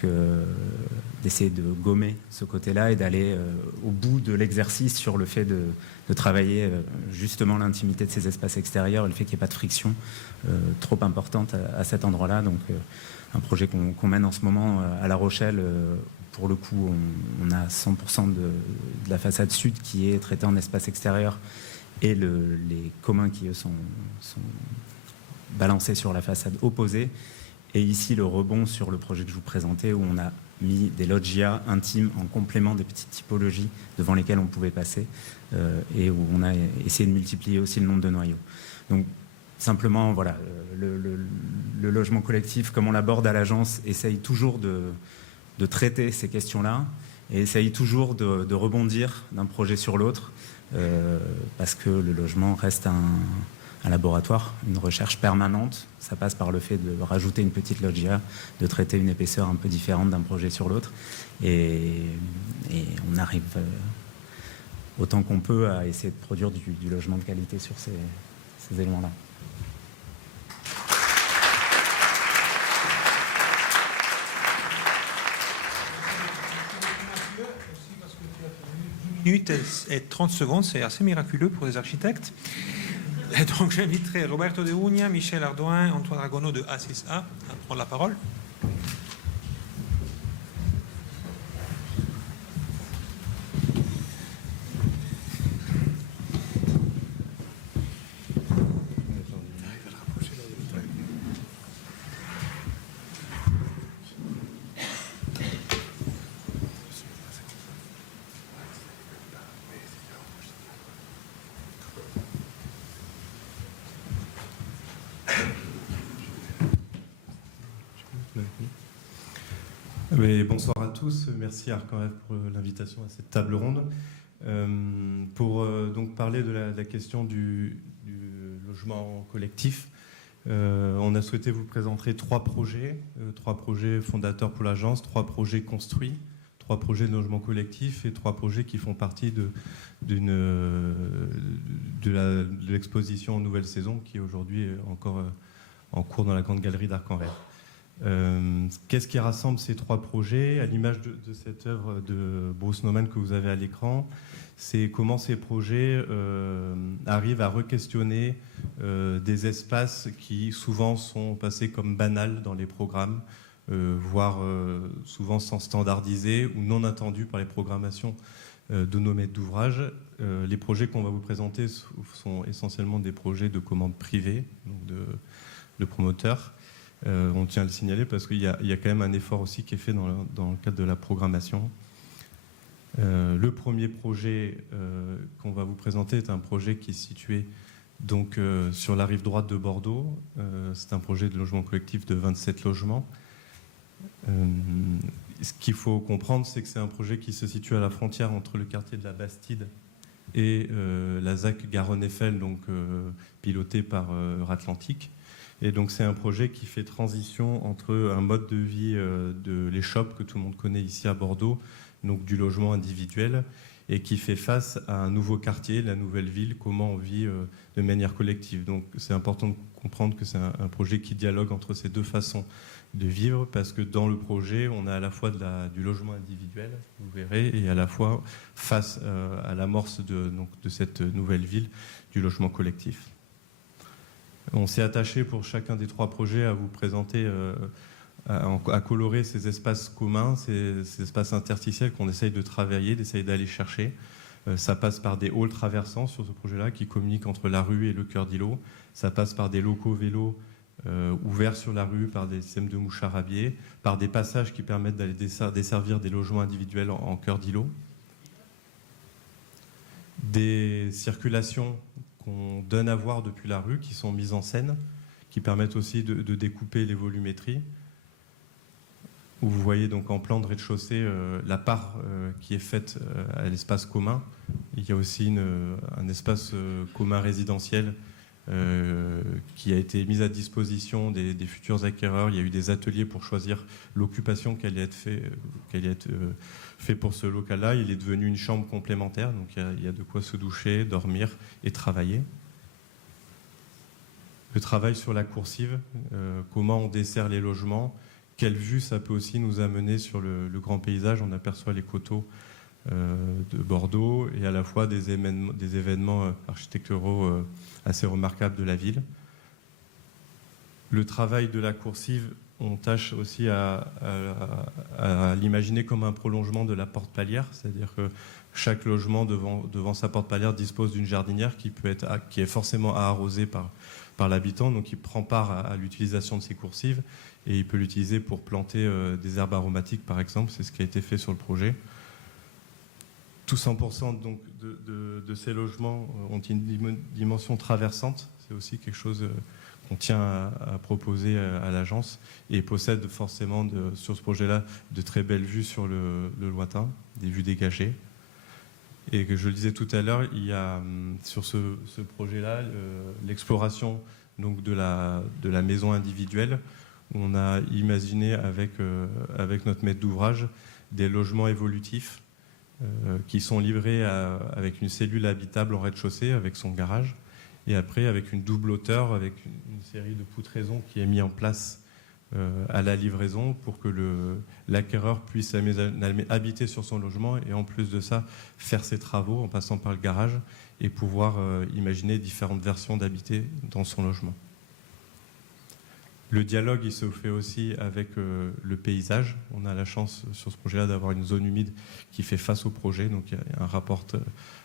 d'essayer de gommer ce côté-là et d'aller au bout de l'exercice sur le fait de travailler justement l'intimité de ces espaces extérieurs et le fait qu'il n'y ait pas de friction trop importante à cet endroit-là. Donc un projet qu'on mène en ce moment à La Rochelle, pour le coup on a 100% de la façade sud qui est traitée en espace extérieur et les communs qui eux sont balancés sur la façade opposée. Et ici, le rebond sur le projet que je vous présentais, où on a mis des loggias intimes en complément des petites typologies devant lesquelles on pouvait passer, et où on a essayé de multiplier aussi le nombre de noyaux. Donc, simplement, voilà, le logement collectif, comme on l'aborde à l'agence, essaye toujours de traiter ces questions-là et essaye toujours de rebondir d'un projet sur l'autre, parce que le logement reste un laboratoire, une recherche permanente. Ça passe par le fait de rajouter une petite loggia, de traiter une épaisseur un peu différente d'un projet sur l'autre. Et on arrive autant qu'on peut à essayer de produire du logement de qualité sur ces éléments-là. Minutes et 30 secondes, c'est assez miraculeux pour des architectes. Et donc j'inviterai Roberto De Uña, Michel Ardouin, Antoine Dragono de A6A à prendre la parole. Bonsoir à tous, merci Arc-en-Rêve pour l'invitation à cette table ronde. Pour donc parler de la question du logement collectif, on a souhaité vous présenter trois projets fondateurs pour l'agence, 3 projets construits, 3 projets de logement collectif et 3 projets qui font partie de l'exposition Nouvelle Saison qui est aujourd'hui encore en cours dans la Grande Galerie d'Arc-en-Rêve. Qu'est-ce qui rassemble ces 3 projets? À l'image de cette œuvre de Bruce Nauman que vous avez à l'écran, c'est comment ces projets arrivent à re-questionner des espaces qui souvent sont passés comme banals dans les programmes, voire souvent sans standardiser ou non attendus par les programmations de nos maîtres d'ouvrage. Les projets qu'on va vous présenter sont essentiellement des projets de commande privée, donc de promoteurs. On tient à le signaler parce qu'il y a quand même un effort aussi qui est fait dans le cadre de la programmation. Le premier projet qu'on va vous présenter est un projet qui est situé donc, sur la rive droite de Bordeaux. C'est un projet de logement collectif de 27 logements. Ce qu'il faut comprendre, c'est que c'est un projet qui se situe à la frontière entre le quartier de la Bastide et la ZAC Garonne-Eiffel, donc piloté par Ratlantique. Et donc c'est un projet qui fait transition entre un mode de vie de l'échoppe que tout le monde connaît ici à Bordeaux, donc du logement individuel, et qui fait face à un nouveau quartier, la nouvelle ville, comment on vit de manière collective. Donc c'est important de comprendre que c'est un projet qui dialogue entre ces deux façons de vivre, parce que dans le projet, on a à la fois du logement individuel, vous verrez, et à la fois face à l'amorce de cette nouvelle ville, du logement collectif. On s'est attaché pour chacun des 3 projets à vous présenter, à colorer ces espaces communs, ces espaces interstitiels qu'on essaye de travailler, d'essayer d'aller chercher. Ça passe par des halls traversants sur ce projet-là qui communiquent entre la rue et le cœur d'îlot. Ça passe par des locaux vélos ouverts sur la rue, par des systèmes de mouchards à biais, par des passages qui permettent d'aller desservir des logements individuels en cœur d'îlot. Des circulations qu'on donne à voir depuis la rue, qui sont mises en scène, qui permettent aussi de découper les volumétries. Où vous voyez donc en plan de rez-de-chaussée la part qui est faite à l'espace commun. Il y a aussi un espace commun résidentiel qui a été mis à disposition des futurs acquéreurs. Il y a eu des ateliers pour choisir l'occupation qui allait être fait pour ce local-là. Il est devenu une chambre complémentaire, donc il y a de quoi se doucher, dormir et travailler. Le travail sur la coursive, comment on dessert les logements, quelle vue ça peut aussi nous amener sur le grand paysage. On aperçoit les coteaux de Bordeaux et à la fois des événements architecturaux assez remarquables de la ville. Le travail de la coursive, on tâche aussi à l'imaginer comme un prolongement de la porte palière, c'est-à-dire que chaque logement devant sa porte palière dispose d'une jardinière qui est forcément à arroser par l'habitant, donc il prend part à l'utilisation de ces coursives et il peut l'utiliser pour planter des herbes aromatiques par exemple, c'est ce qui a été fait sur le projet. Tout 100% donc de ces logements ont une dimension traversante, c'est aussi quelque chose qu'on tient à proposer à l'agence et possède forcément sur ce projet-là de très belles vues sur le lointain, des vues dégagées. Et que je le disais tout à l'heure, il y a sur ce projet-là l'exploration donc de la maison individuelle. Où on a imaginé avec notre maître d'ouvrage des logements évolutifs qui sont livrés avec une cellule habitable en rez-de-chaussée avec son garage. Et après, avec une double hauteur, avec une série de poutraisons qui est mise en place à la livraison pour que l'acquéreur puisse habiter sur son logement et en plus de ça, faire ses travaux en passant par le garage et pouvoir imaginer différentes versions d'habiter dans son logement. Le dialogue, il se fait aussi avec le paysage. On a la chance sur ce projet-là d'avoir une zone humide qui fait face au projet, donc il y a un rapport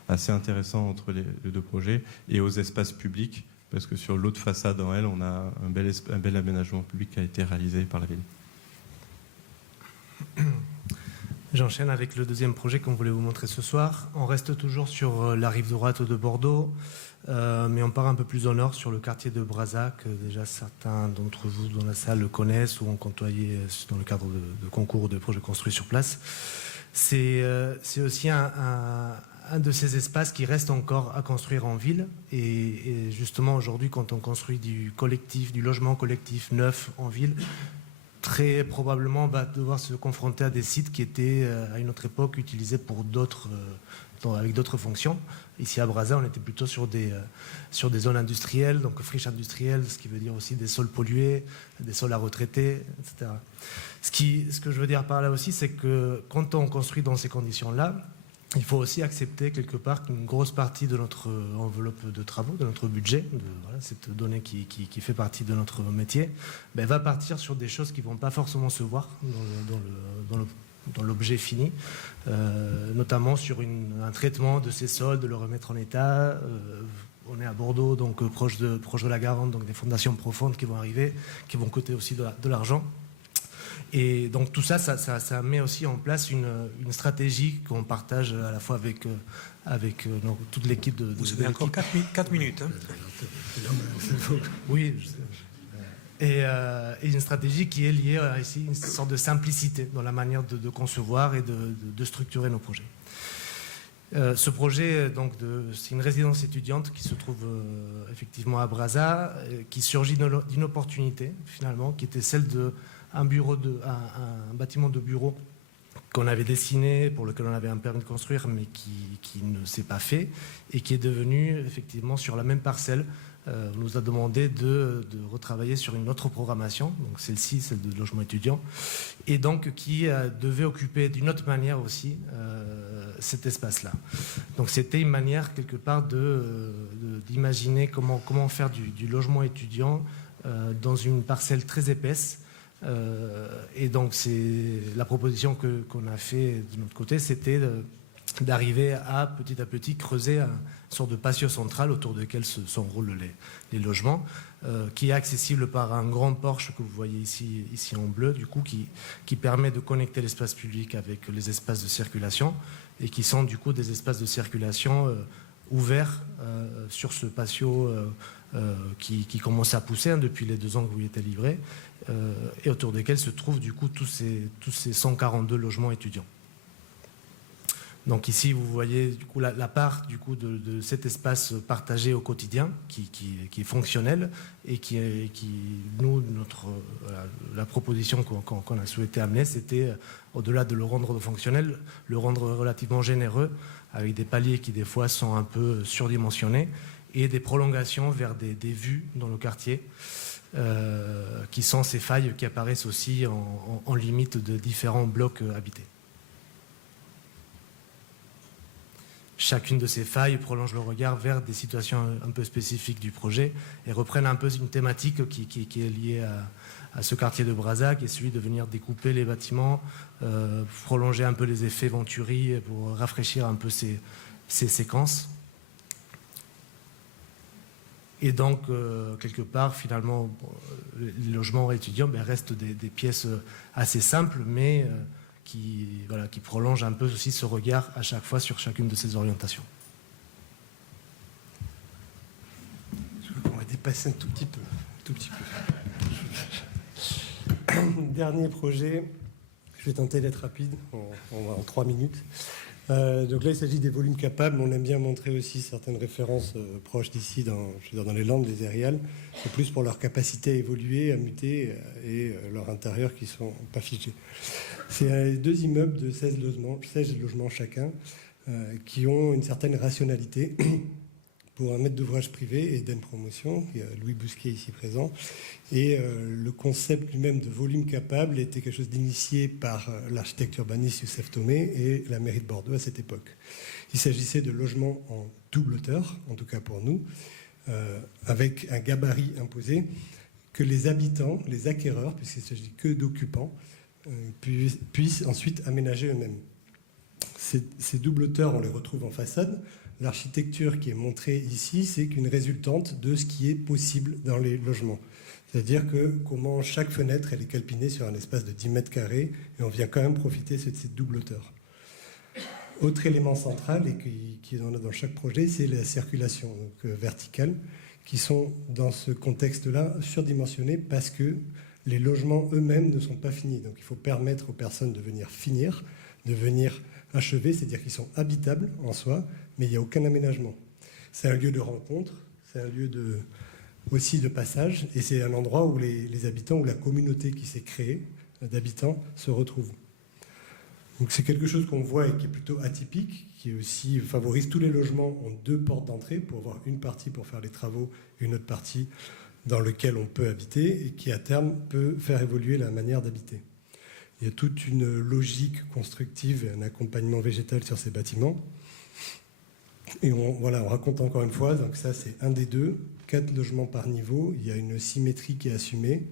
assez intéressant entre les deux projets et aux espaces publics, parce que sur l'autre façade en elle, on a un bel aménagement public qui a été réalisé par la ville. J'enchaîne avec le deuxième projet qu'on voulait vous montrer ce soir. On reste toujours sur la rive droite de Bordeaux, mais on part un peu plus au nord sur le quartier de Brazza, que déjà certains d'entre vous dans la salle le connaissent ou ont côtoyé dans le cadre de concours de projets construits sur place. C'est aussi un de ces espaces qui reste encore à construire en ville. Et justement, aujourd'hui, quand on construit du logement collectif neuf en ville, très probablement on va devoir se confronter à des sites qui étaient à une autre époque utilisés pour avec d'autres fonctions. Ici à Brazza, on était plutôt sur des zones industrielles, donc friches industrielles, ce qui veut dire aussi des sols pollués, des sols à retraiter, etc. Ce que je veux dire par là aussi, c'est que quand on construit dans ces conditions-là, il faut aussi accepter quelque part qu'une grosse partie de notre enveloppe de travaux, de notre budget, cette donnée qui fait partie de notre métier, va partir sur des choses qui ne vont pas forcément se voir dans l'objet fini, notamment sur un traitement de ces sols, de le remettre en état. On est à Bordeaux, donc proche de la Garonne, donc des fondations profondes qui vont arriver, qui vont coûter aussi de l'argent. Et donc tout ça met aussi en place une stratégie qu'on partage à la fois avec toute l'équipe de Vous avez encore 4 minutes. Hein. Oui. Et une stratégie qui est liée à ici une sorte de simplicité dans la manière de concevoir et de structurer nos projets. Ce projet, c'est une résidence étudiante qui se trouve effectivement à Brazza, qui surgit d'une opportunité finalement, qui était celle un bâtiment de bureau qu'on avait dessiné, pour lequel on avait un permis de construire, mais qui ne s'est pas fait, et qui est devenu effectivement sur la même parcelle. On nous a demandé de retravailler sur une autre programmation, donc celle-ci, celle de logement étudiant, et donc qui devait occuper d'une autre manière aussi cet espace-là. Donc c'était une manière quelque part d'imaginer comment faire du logement étudiant dans une parcelle très épaisse. Et donc la proposition qu'on a fait de notre côté, c'était d'arriver à petit creuser une sorte de patio central autour duquel s'enroulent les logements, qui est accessible par un grand porche que vous voyez ici en bleu, du coup, qui permet de connecter l'espace public avec les espaces de circulation, et qui sont du coup des espaces de circulation ouverts sur ce patio qui commence à pousser depuis les 2 ans que vous y êtes livré, et autour desquels se trouvent du coup tous ces 142 logements étudiants. Donc ici, vous voyez du coup la part du coup de cet espace partagé au quotidien qui est fonctionnel et la proposition qu'on a souhaité amener, c'était au-delà de le rendre fonctionnel, le rendre relativement généreux avec des paliers qui des fois sont un peu surdimensionnés et des prolongations vers des vues dans le quartier. qui sont ces failles qui apparaissent aussi en limite de différents blocs habités. Chacune de ces failles prolonge le regard vers des situations un peu spécifiques du projet et reprennent un peu une thématique qui est liée à ce quartier de Brazza, qui est celui de venir découper les bâtiments, prolonger un peu les effets Venturi pour rafraîchir un peu ces séquences. Et donc, quelque part, finalement, les logements étudiants restent des pièces assez simples, mais qui prolongent un peu aussi ce regard à chaque fois sur chacune de ces orientations. Je crois qu'on va dépasser un tout petit peu. Dernier projet, je vais tenter d'être rapide, on va en 3 minutes. Donc là, il s'agit des volumes capables. On aime bien montrer aussi certaines références proches d'ici, dans les Landes, des Aériales. C'est plus pour leur capacité à évoluer, à muter et leur intérieur qui ne sont pas figés. C'est 2 immeubles de 16 logements chacun qui ont une certaine rationalité. Pour un maître d'ouvrage privé, Eden Promotion, Louis Bousquet ici présent. Et le concept lui-même de volume capable était quelque chose d'initié par l'architecte urbaniste Youssef Tomé et la mairie de Bordeaux à cette époque. Il s'agissait de logements en double hauteur, en tout cas pour nous, avec un gabarit imposé, que les habitants, les acquéreurs, puisqu'il ne s'agit que d'occupants, puissent ensuite aménager eux-mêmes. Ces doubles hauteurs, on les retrouve en façade. L'architecture qui est montrée ici, c'est qu'une résultante de ce qui est possible dans les logements. C'est-à-dire que comment chaque fenêtre elle est calpinée sur un espace de 10 mètres carrés et on vient quand même profiter de cette double hauteur. Autre élément central et qui en a dans chaque projet, c'est la circulation verticale, qui sont dans ce contexte-là surdimensionnés parce que les logements eux-mêmes ne sont pas finis. Donc il faut permettre aux personnes de venir finir, de venir achever, c'est-à-dire qu'ils sont habitables en soi, mais il n'y a aucun aménagement. C'est un lieu de rencontre, c'est un lieu aussi de passage, et c'est un endroit où les habitants, où la communauté qui s'est créée d'habitants se retrouve. Donc c'est quelque chose qu'on voit et qui est plutôt atypique, qui aussi favorise tous les logements ont 2 portes d'entrée pour avoir une partie pour faire les travaux et une autre partie dans laquelle on peut habiter et qui à terme peut faire évoluer la manière d'habiter. Il y a toute une logique constructive et un accompagnement végétal sur ces bâtiments. Et on raconte encore une fois, donc ça c'est un des 2, 4 logements par niveau, il y a une symétrie qui est assumée.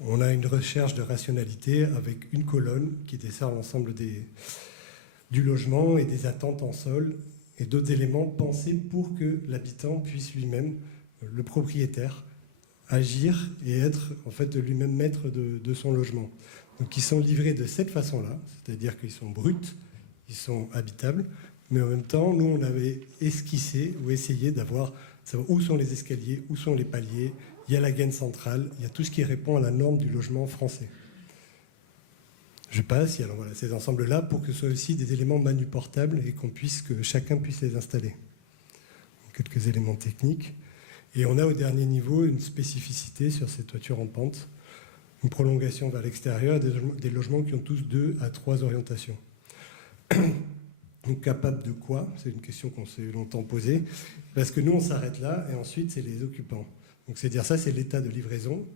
On a une recherche de rationalité avec une colonne qui dessert l'ensemble du logement et des attentes en sol et d'autres éléments pensés pour que l'habitant puisse lui-même, le propriétaire, agir et être en fait lui-même maître de son logement. Donc ils sont livrés de cette façon-là, c'est-à-dire qu'ils sont bruts, ils sont habitables, mais en même temps, nous on avait esquissé ou essayé savoir où sont les escaliers, où sont les paliers, il y a la gaine centrale, il y a tout ce qui répond à la norme du logement français. Je passe, alors voilà, ces ensembles-là pour que ce soit aussi des éléments manuportables et que chacun puisse les installer. Quelques éléments techniques. Et on a au dernier niveau une spécificité sur ces toitures en pente, une prolongation vers l'extérieur, des logements qui ont tous 2 à 3 orientations. Donc capable de quoi? C'est une question qu'on s'est longtemps posée. Parce que nous, on s'arrête là, et ensuite, c'est les occupants. Donc c'est-à-dire ça, c'est l'état de livraison.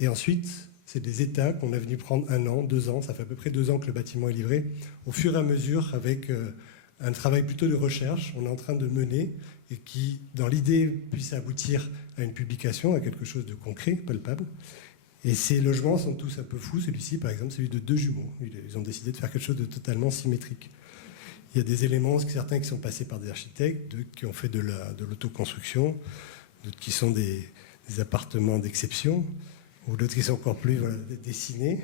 Et ensuite, c'est des états qu'on a venu prendre 1 an, 2 ans. Ça fait à peu près 2 ans que le bâtiment est livré. Au fur et à mesure, avec un travail plutôt de recherche, on est en train de mener, et qui, dans l'idée, puisse aboutir à une publication, à quelque chose de concret, palpable. Et ces logements sont tous un peu fous. Celui-ci, par exemple, celui de 2 jumeaux. Ils ont décidé de faire quelque chose de totalement symétrique. Il y a des éléments, certains qui sont passés par des architectes, d'autres qui ont fait de l'autoconstruction, d'autres qui sont des appartements d'exception, ou d'autres qui sont encore plus dessinés.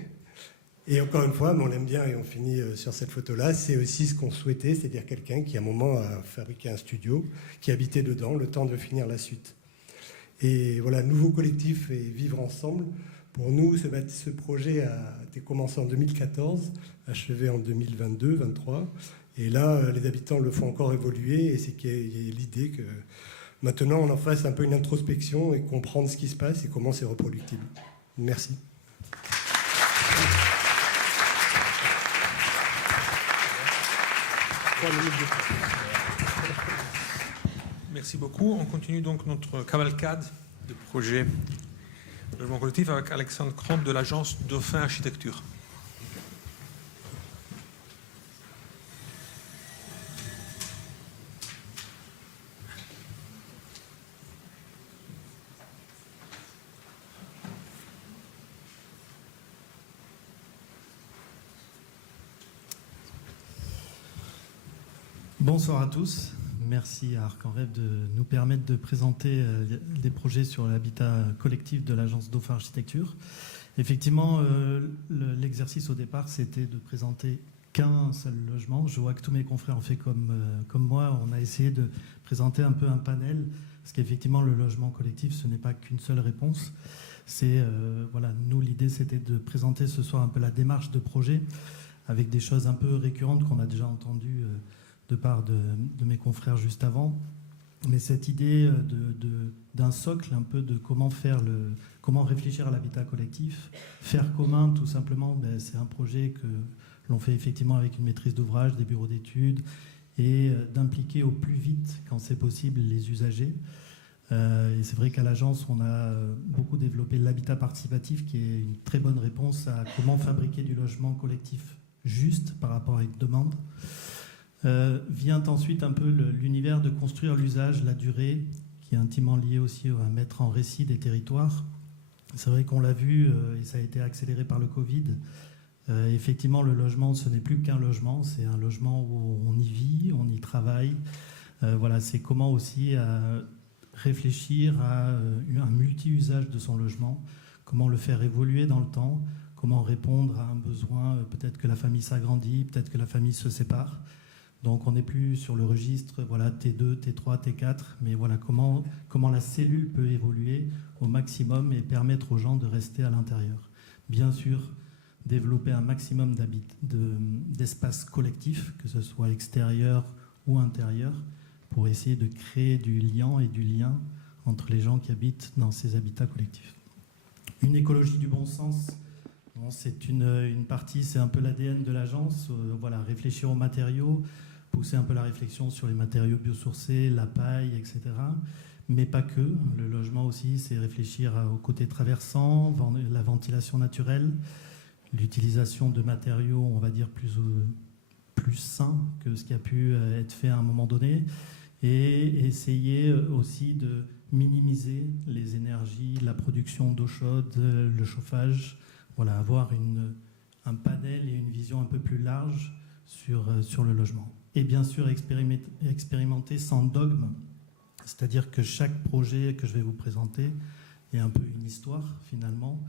Et encore une fois, mais on l'aime bien et on finit sur cette photo-là, c'est aussi ce qu'on souhaitait, c'est-à-dire quelqu'un qui à un moment a fabriqué un studio, qui habitait dedans, le temps de finir la suite. Et voilà, nouveau collectif et vivre ensemble. Pour nous, ce projet a été commencé en 2014, achevé en 2022-2023. Et là, les habitants le font encore évoluer, et c'est qu'il y a l'idée que maintenant on en fasse un peu une introspection et comprendre ce qui se passe et comment c'est reproductible. Merci. Merci beaucoup. On continue donc notre cavalcade de projets logement collectif avec Alexandre Krant de l'agence Dauphin Architecture. Bonsoir à tous. Merci à Arc en Rêve de nous permettre de présenter des projets sur l'habitat collectif de l'agence Dauphin Architecture. Effectivement, l'exercice au départ, c'était de présenter qu'un seul logement. Je vois que tous mes confrères ont fait comme moi. On a essayé de présenter un peu un panel, parce qu'effectivement, le logement collectif, ce n'est pas qu'une seule réponse. Voilà, nous, l'idée, c'était de présenter ce soir un peu la démarche de projet, avec des choses un peu récurrentes qu'on a déjà entendues de part de mes confrères juste avant, mais cette idée d'un socle un peu de comment réfléchir à l'habitat collectif, faire commun tout simplement, c'est un projet que l'on fait effectivement avec une maîtrise d'ouvrage, des bureaux d'études, et d'impliquer au plus vite, quand c'est possible, les usagers. Et c'est vrai qu'à l'agence, on a beaucoup développé l'habitat participatif, qui est une très bonne réponse à comment fabriquer du logement collectif juste par rapport à une demande. Vient ensuite un peu l'univers de construire l'usage, la durée, qui est intimement lié aussi à mettre en récit des territoires. C'est vrai qu'on l'a vu, et ça a été accéléré par le Covid. Effectivement, le logement, ce n'est plus qu'un logement, c'est un logement où on y vit, on y travaille. Voilà, c'est comment aussi réfléchir à un multi-usage de son logement, comment le faire évoluer dans le temps, comment répondre à un besoin, peut-être que la famille s'agrandit, peut-être que la famille se sépare. Donc on n'est plus sur le registre voilà, T2, T3, T4, mais voilà comment la cellule peut évoluer au maximum et permettre aux gens de rester à l'intérieur. Bien sûr, développer un maximum d'espace collectif, que ce soit extérieur ou intérieur, pour essayer de créer du lien et du lien entre les gens qui habitent dans ces habitats collectifs. Une écologie du bon sens, bon, c'est une partie, c'est un peu l'ADN de l'agence, voilà, réfléchir aux matériaux, pousser un peu la réflexion sur les matériaux biosourcés, la paille, etc. Mais pas que. Le logement aussi, c'est réfléchir au côté traversant, la ventilation naturelle, l'utilisation de matériaux, on va dire, plus sains que ce qui a pu être fait à un moment donné, et essayer aussi de minimiser les énergies, la production d'eau chaude, le chauffage, voilà, avoir un panel et une vision un peu plus large sur le logement. Et bien sûr, expérimenter sans dogme, c'est-à-dire que chaque projet que je vais vous présenter est un peu une histoire, finalement,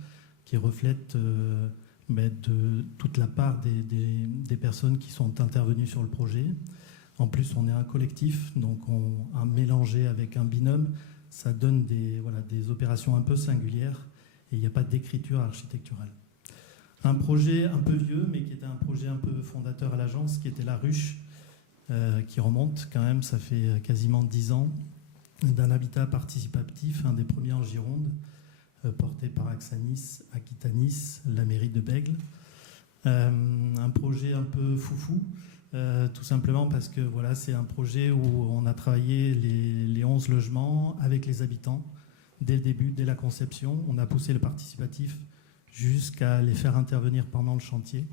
qui reflète de toute la part des personnes qui sont intervenues sur le projet. En plus, on est un collectif, donc un mélangé avec un binôme, ça donne des opérations un peu singulières, et il n'y a pas d'écriture architecturale. Un projet un peu vieux, mais qui était un projet un peu fondateur à l'agence, qui était La Ruche, qui remonte quand même, ça fait quasiment 10 ans, d'un habitat participatif, un des premiers en Gironde, porté par Axanis, Aquitanis, la mairie de Bègle. Un projet un peu foufou, tout simplement parce que voilà, c'est un projet où on a travaillé les 11 logements avec les habitants dès le début, dès la conception. On a poussé le participatif jusqu'à les faire intervenir pendant le chantier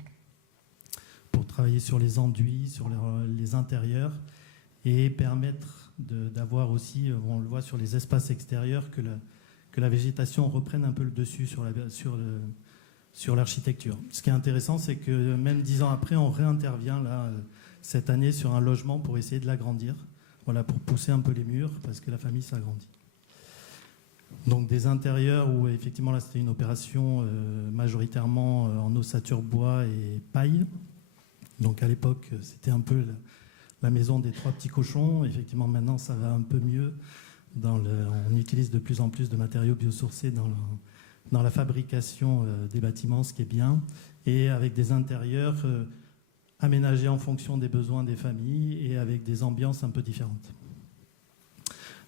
pour travailler sur les enduits, sur les intérieurs, et permettre d'avoir aussi, on le voit sur les espaces extérieurs, que la végétation reprenne un peu le dessus sur l'architecture. Ce qui est intéressant, c'est que même 10 ans après, on réintervient là, cette année sur un logement pour essayer de l'agrandir, voilà, pour pousser un peu les murs, parce que la famille s'agrandit. Donc des intérieurs où effectivement là c'était une opération majoritairement en ossature bois et paille. Donc à l'époque c'était un peu la maison des 3 petits cochons. Effectivement maintenant ça va un peu mieux. On utilise de plus en plus de matériaux biosourcés dans la fabrication des bâtiments, ce qui est bien, et avec des intérieurs aménagés en fonction des besoins des familles et avec des ambiances un peu différentes.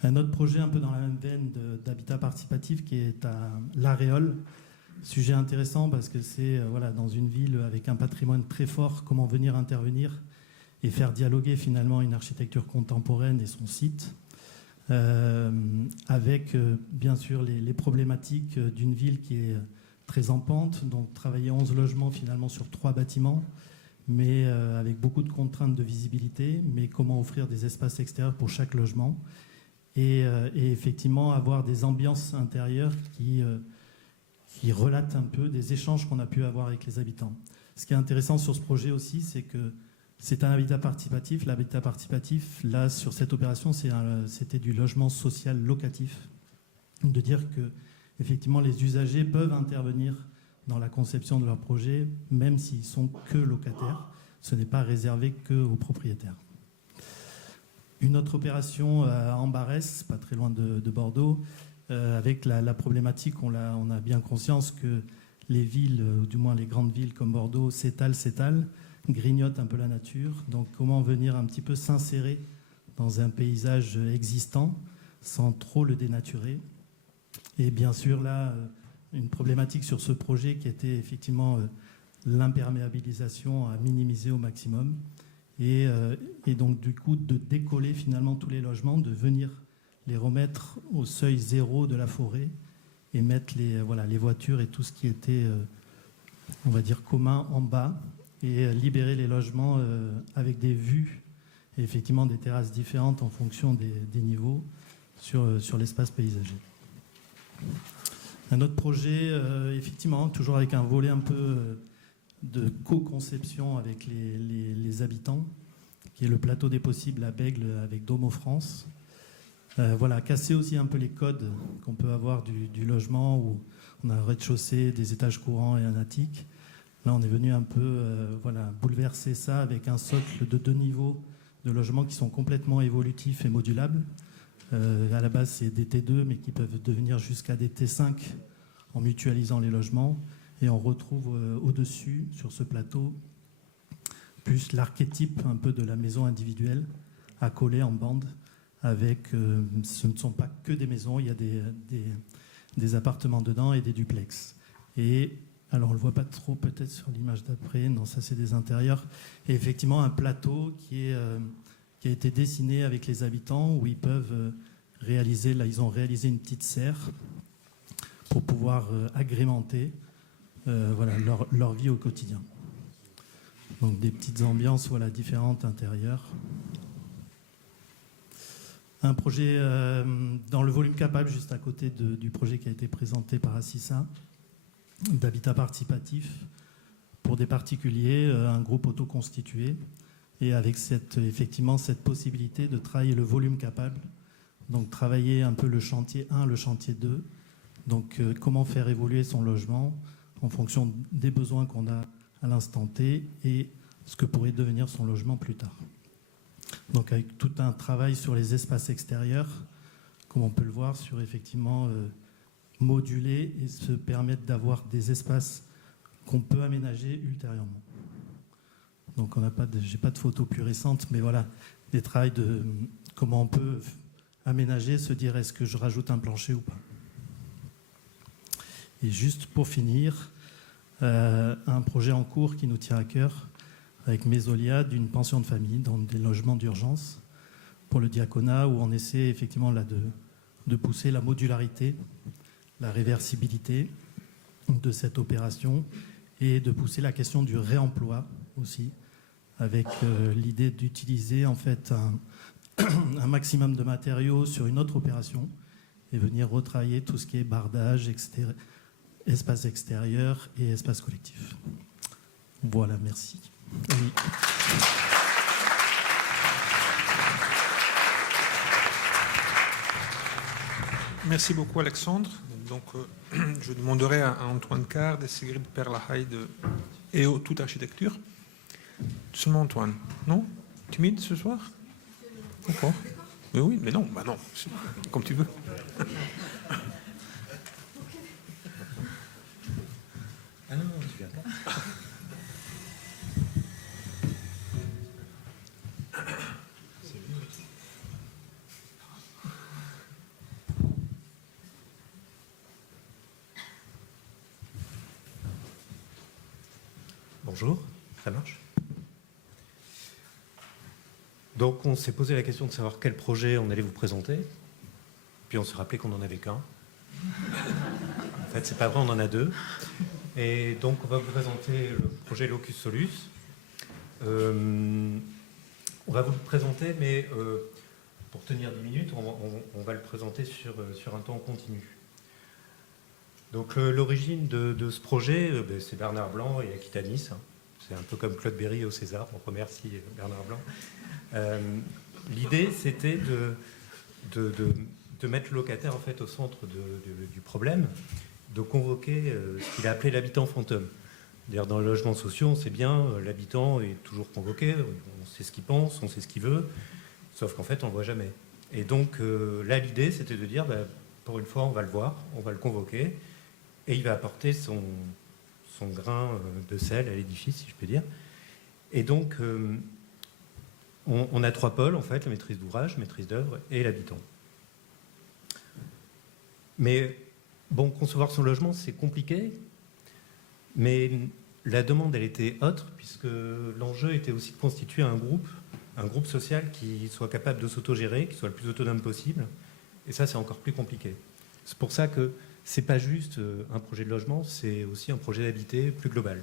Un autre projet un peu dans la même veine d'habitat participatif qui est à l'Aréole. Sujet intéressant parce que c'est dans une ville avec un patrimoine très fort, comment venir intervenir et faire dialoguer finalement une architecture contemporaine et son site. avec bien sûr les problématiques d'une ville qui est très en pente, donc travailler 11 logements finalement sur 3 bâtiments, mais avec beaucoup de contraintes de visibilité, mais comment offrir des espaces extérieurs pour chaque logement, et effectivement avoir des ambiances intérieures qui relatent un peu des échanges qu'on a pu avoir avec les habitants. Ce qui est intéressant sur ce projet aussi, c'est que c'est un habitat participatif. L'habitat participatif, là, sur cette opération, c'était du logement social locatif. De dire que, effectivement, les usagers peuvent intervenir dans la conception de leur projet, même s'ils sont que locataires. Ce n'est pas réservé qu'aux propriétaires. Une autre opération à Ambarès, pas très loin de Bordeaux, avec la problématique, on a bien conscience que les villes, ou du moins les grandes villes comme Bordeaux, s'étalent, grignotent un peu la nature. Donc comment venir un petit peu s'insérer dans un paysage existant sans trop le dénaturer. Et bien sûr, là, une problématique sur ce projet qui était effectivement l'imperméabilisation à minimiser au maximum. Et donc du coup, de décoller finalement tous les logements, de venir les remettre au seuil zéro de la forêt et mettre les voitures et tout ce qui était, on va dire, commun en bas, et libérer les logements avec des vues et effectivement des terrasses différentes en fonction des niveaux sur l'espace paysager. Un autre projet, effectivement, toujours avec un volet un peu de co-conception avec les habitants, qui est le plateau des possibles à Bègle avec Domo France. Voilà, casser aussi un peu les codes qu'on peut avoir du logement, où on a un rez-de-chaussée, des étages courants et un attique. Là, on est venu un peu bouleverser ça avec un socle de 2 niveaux de logements qui sont complètement évolutifs et modulables. À la base, c'est des T2, mais qui peuvent devenir jusqu'à des T5 en mutualisant les logements. Et on retrouve au-dessus, sur ce plateau, plus l'archétype un peu de la maison individuelle, accolée en bande, avec, ce ne sont pas que des maisons, il y a des appartements dedans et des duplex. Et alors on ne le voit pas trop peut-être sur l'image d'après, non, ça c'est des intérieurs. Et effectivement un plateau qui a été dessiné avec les habitants, où ils peuvent réaliser, là ils ont réalisé une petite serre pour pouvoir agrémenter leur vie au quotidien. Donc des petites ambiances différentes intérieures. Un projet dans le volume capable, juste à côté du projet qui a été présenté par Assissa, d'habitat participatif pour des particuliers, un groupe autoconstitué, et avec effectivement cette possibilité de travailler le volume capable, donc travailler un peu le chantier 1, le chantier 2, donc comment faire évoluer son logement en fonction des besoins qu'on a à l'instant T et ce que pourrait devenir son logement plus tard. Donc avec tout un travail sur les espaces extérieurs, comme on peut le voir, sur effectivement moduler et se permettre d'avoir des espaces qu'on peut aménager ultérieurement. Donc j'ai pas de photos plus récentes, mais voilà, des travails de comment on peut aménager, se dire est-ce que je rajoute un plancher ou pas. Et juste pour finir, un projet en cours qui nous tient à cœur, avec Mésolia, d'une pension de famille dans des logements d'urgence pour le diaconat, où on essaie effectivement là de pousser la modularité, la réversibilité de cette opération, et de pousser la question du réemploi aussi, avec l'idée d'utiliser en fait un maximum de matériaux sur une autre opération et venir retravailler tout ce qui est bardage, espace extérieur et espace collectif. Voilà, merci. Oui. Merci beaucoup Alexandre. Donc, je demanderai à Antoine Carr de s'écrire per la Haye de EO Toute Architecture. Seulement Antoine, non? Timide ce soir? Pourquoi? Mais oui, mais non, bah non, comme tu veux. Ah non, tu viens pas. Bonjour, ça marche? Donc on s'est posé la question de savoir quel projet on allait vous présenter. puis on se rappelait qu'on n'en avait qu'un. En fait, c'est pas vrai, on en a deux. Et donc, on va vous présenter le projet Locus Solus. On va vous le présenter, mais pour tenir 10 minutes, on va le présenter sur un temps continu. Donc, l'origine de ce projet, c'est Bernard Blanc et Aquitanis. C'est un peu comme Claude Berry au César. On remercie Bernard Blanc. L'idée, c'était de mettre le locataire en fait, au centre du problème, de convoquer ce qu'il a appelé l'habitant fantôme. D'ailleurs, dans les logements sociaux, on sait bien, l'habitant est toujours convoqué, on sait ce qu'il pense, on sait ce qu'il veut, sauf qu'en fait, on ne le voit jamais. Et donc, là, l'idée, c'était de dire, pour une fois, on va le voir, on va le convoquer, et il va apporter son grain de sel à l'édifice, si je peux dire. Et donc, on a 3 pôles, en fait, la maîtrise d'ouvrage, maîtrise d'œuvre et l'habitant. Mais, bon, concevoir son logement, c'est compliqué, mais la demande, elle était autre, puisque l'enjeu était aussi de constituer un groupe social qui soit capable de s'autogérer, qui soit le plus autonome possible. Et ça, c'est encore plus compliqué. C'est pour ça que c'est pas juste un projet de logement, c'est aussi un projet d'habiter plus global.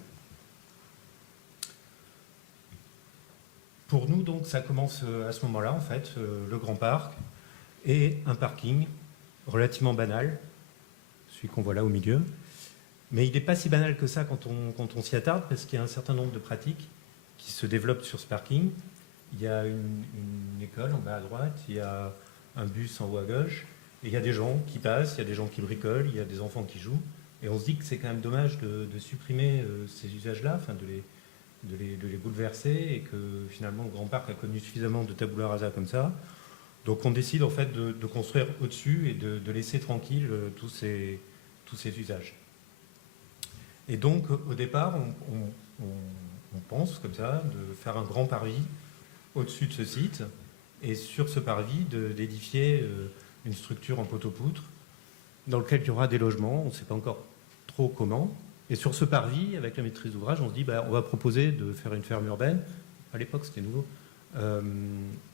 Pour nous, donc, ça commence à ce moment-là, en fait, le Grand Parc et un parking relativement banal, celui qu'on voit là au milieu. Mais il n'est pas si banal que ça quand on s'y attarde, parce qu'il y a un certain nombre de pratiques qui se développent sur ce parking. Il y a une école en bas à droite, il y a un bus en haut à gauche, et il y a des gens qui passent, il y a des gens qui bricolent, il y a des enfants qui jouent. Et on se dit que c'est quand même dommage de supprimer ces usages-là, enfin de les bouleverser, et que finalement le Grand Parc a connu suffisamment de tabula rasa comme ça. Donc on décide en fait de construire au-dessus et de laisser tranquille tous ces usages. Et donc au départ, on pense comme ça de faire un grand parvis au-dessus de ce site, et sur ce parvis d'édifier une structure en poteau-poutre dans lequel il y aura des logements, on ne sait pas encore trop comment. Et sur ce parvis, avec la maîtrise d'ouvrage, on se dit on va proposer de faire une ferme urbaine. À l'époque, c'était nouveau.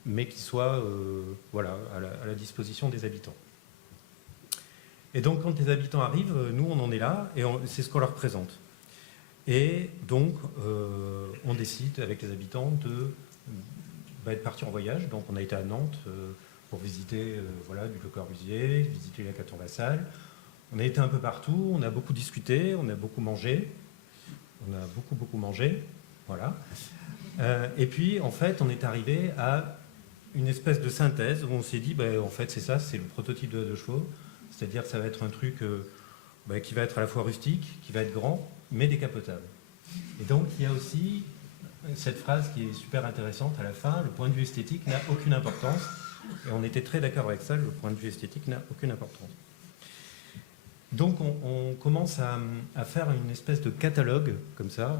Mais qui soit à la disposition des habitants. Et donc, quand les habitants arrivent, nous, on en est là, et c'est ce qu'on leur présente. Et donc, on décide, avec les habitants, de partir en voyage. Donc, on a été à Nantes pour visiter du Le Corbusier, visiter la Caton-Vassal. On a été un peu partout, on a beaucoup discuté, on a beaucoup mangé. On a beaucoup mangé, voilà. Et puis, en fait, on est arrivé à une espèce de synthèse où on s'est dit, en fait, c'est ça, c'est le prototype de 2 chevaux. C'est-à-dire que ça va être un truc qui va être à la fois rustique, qui va être grand, mais décapotable. Et donc, il y a aussi cette phrase qui est super intéressante à la fin, le point de vue esthétique n'a aucune importance. Et on était très d'accord avec ça, le point de vue esthétique n'a aucune importance. Donc, on commence à faire une espèce de catalogue, comme ça.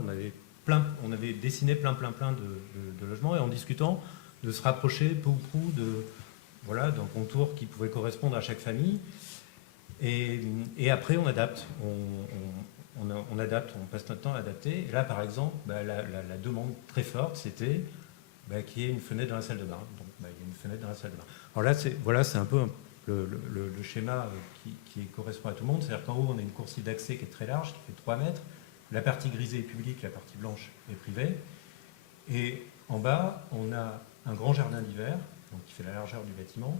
On avait dessiné plein de logements, et en discutant, de se rapprocher peu ou prou d'un contour qui pouvait correspondre à chaque famille. Et après, on adapte. On adapte, on passe notre temps à adapter. Et là, par exemple, la demande très forte, c'était qu'il y ait une fenêtre dans la salle de bain. Donc, il y a une fenêtre dans la salle de bain. Alors là, c'est un peu le schéma qui correspond à tout le monde. C'est-à-dire qu'en haut, on a une coursive d'accès qui est très large, qui fait 3 mètres. La partie grisée est publique, la partie blanche est privée. Et en bas, on a un grand jardin d'hiver, donc qui fait la largeur du bâtiment,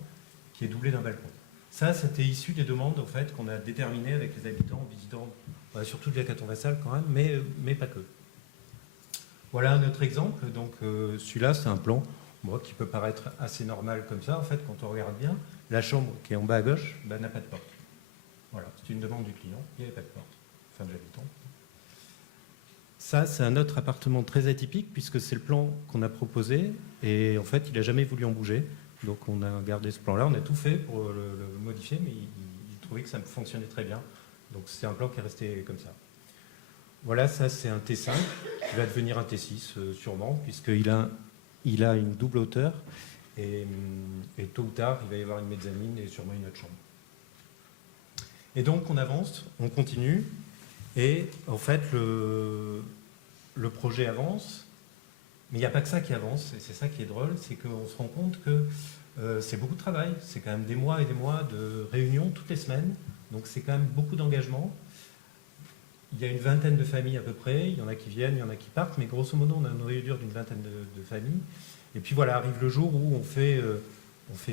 qui est doublé d'un balcon. Ça, c'était issu des demandes en fait, qu'on a déterminées avec les habitants en visitant surtout de la Caton-Vassal quand même, mais pas que. Voilà un autre exemple. Donc celui-là, c'est un plan qui peut paraître assez normal comme ça. En fait, quand on regarde bien, la chambre qui est en bas à gauche n'a pas de porte. Voilà, c'est une demande du client, il n'y avait pas de porte, enfin de l'habitant. Ça, c'est un autre appartement très atypique puisque c'est le plan qu'on a proposé et en fait, il n'a jamais voulu en bouger. Donc on a gardé ce plan-là, on a tout fait pour le modifier, mais il trouvait que ça fonctionnait très bien. Donc c'est un plan qui est resté comme ça. Voilà, ça c'est un T5 qui va devenir un T6 sûrement, puisqu'il a une double hauteur et tôt ou tard, il va y avoir une mezzanine et sûrement une autre chambre. Et donc on avance, on continue, et en fait le projet avance, mais il n'y a pas que ça qui avance, et c'est ça qui est drôle, c'est qu'on se rend compte que c'est beaucoup de travail. C'est quand même des mois et des mois de réunions toutes les semaines. Donc c'est quand même beaucoup d'engagement. Il y a une vingtaine de familles à peu près. Il y en a qui viennent, il y en a qui partent. Mais grosso modo, on a un noyau dur d'une vingtaine de familles. Et puis voilà, arrive le jour où on fait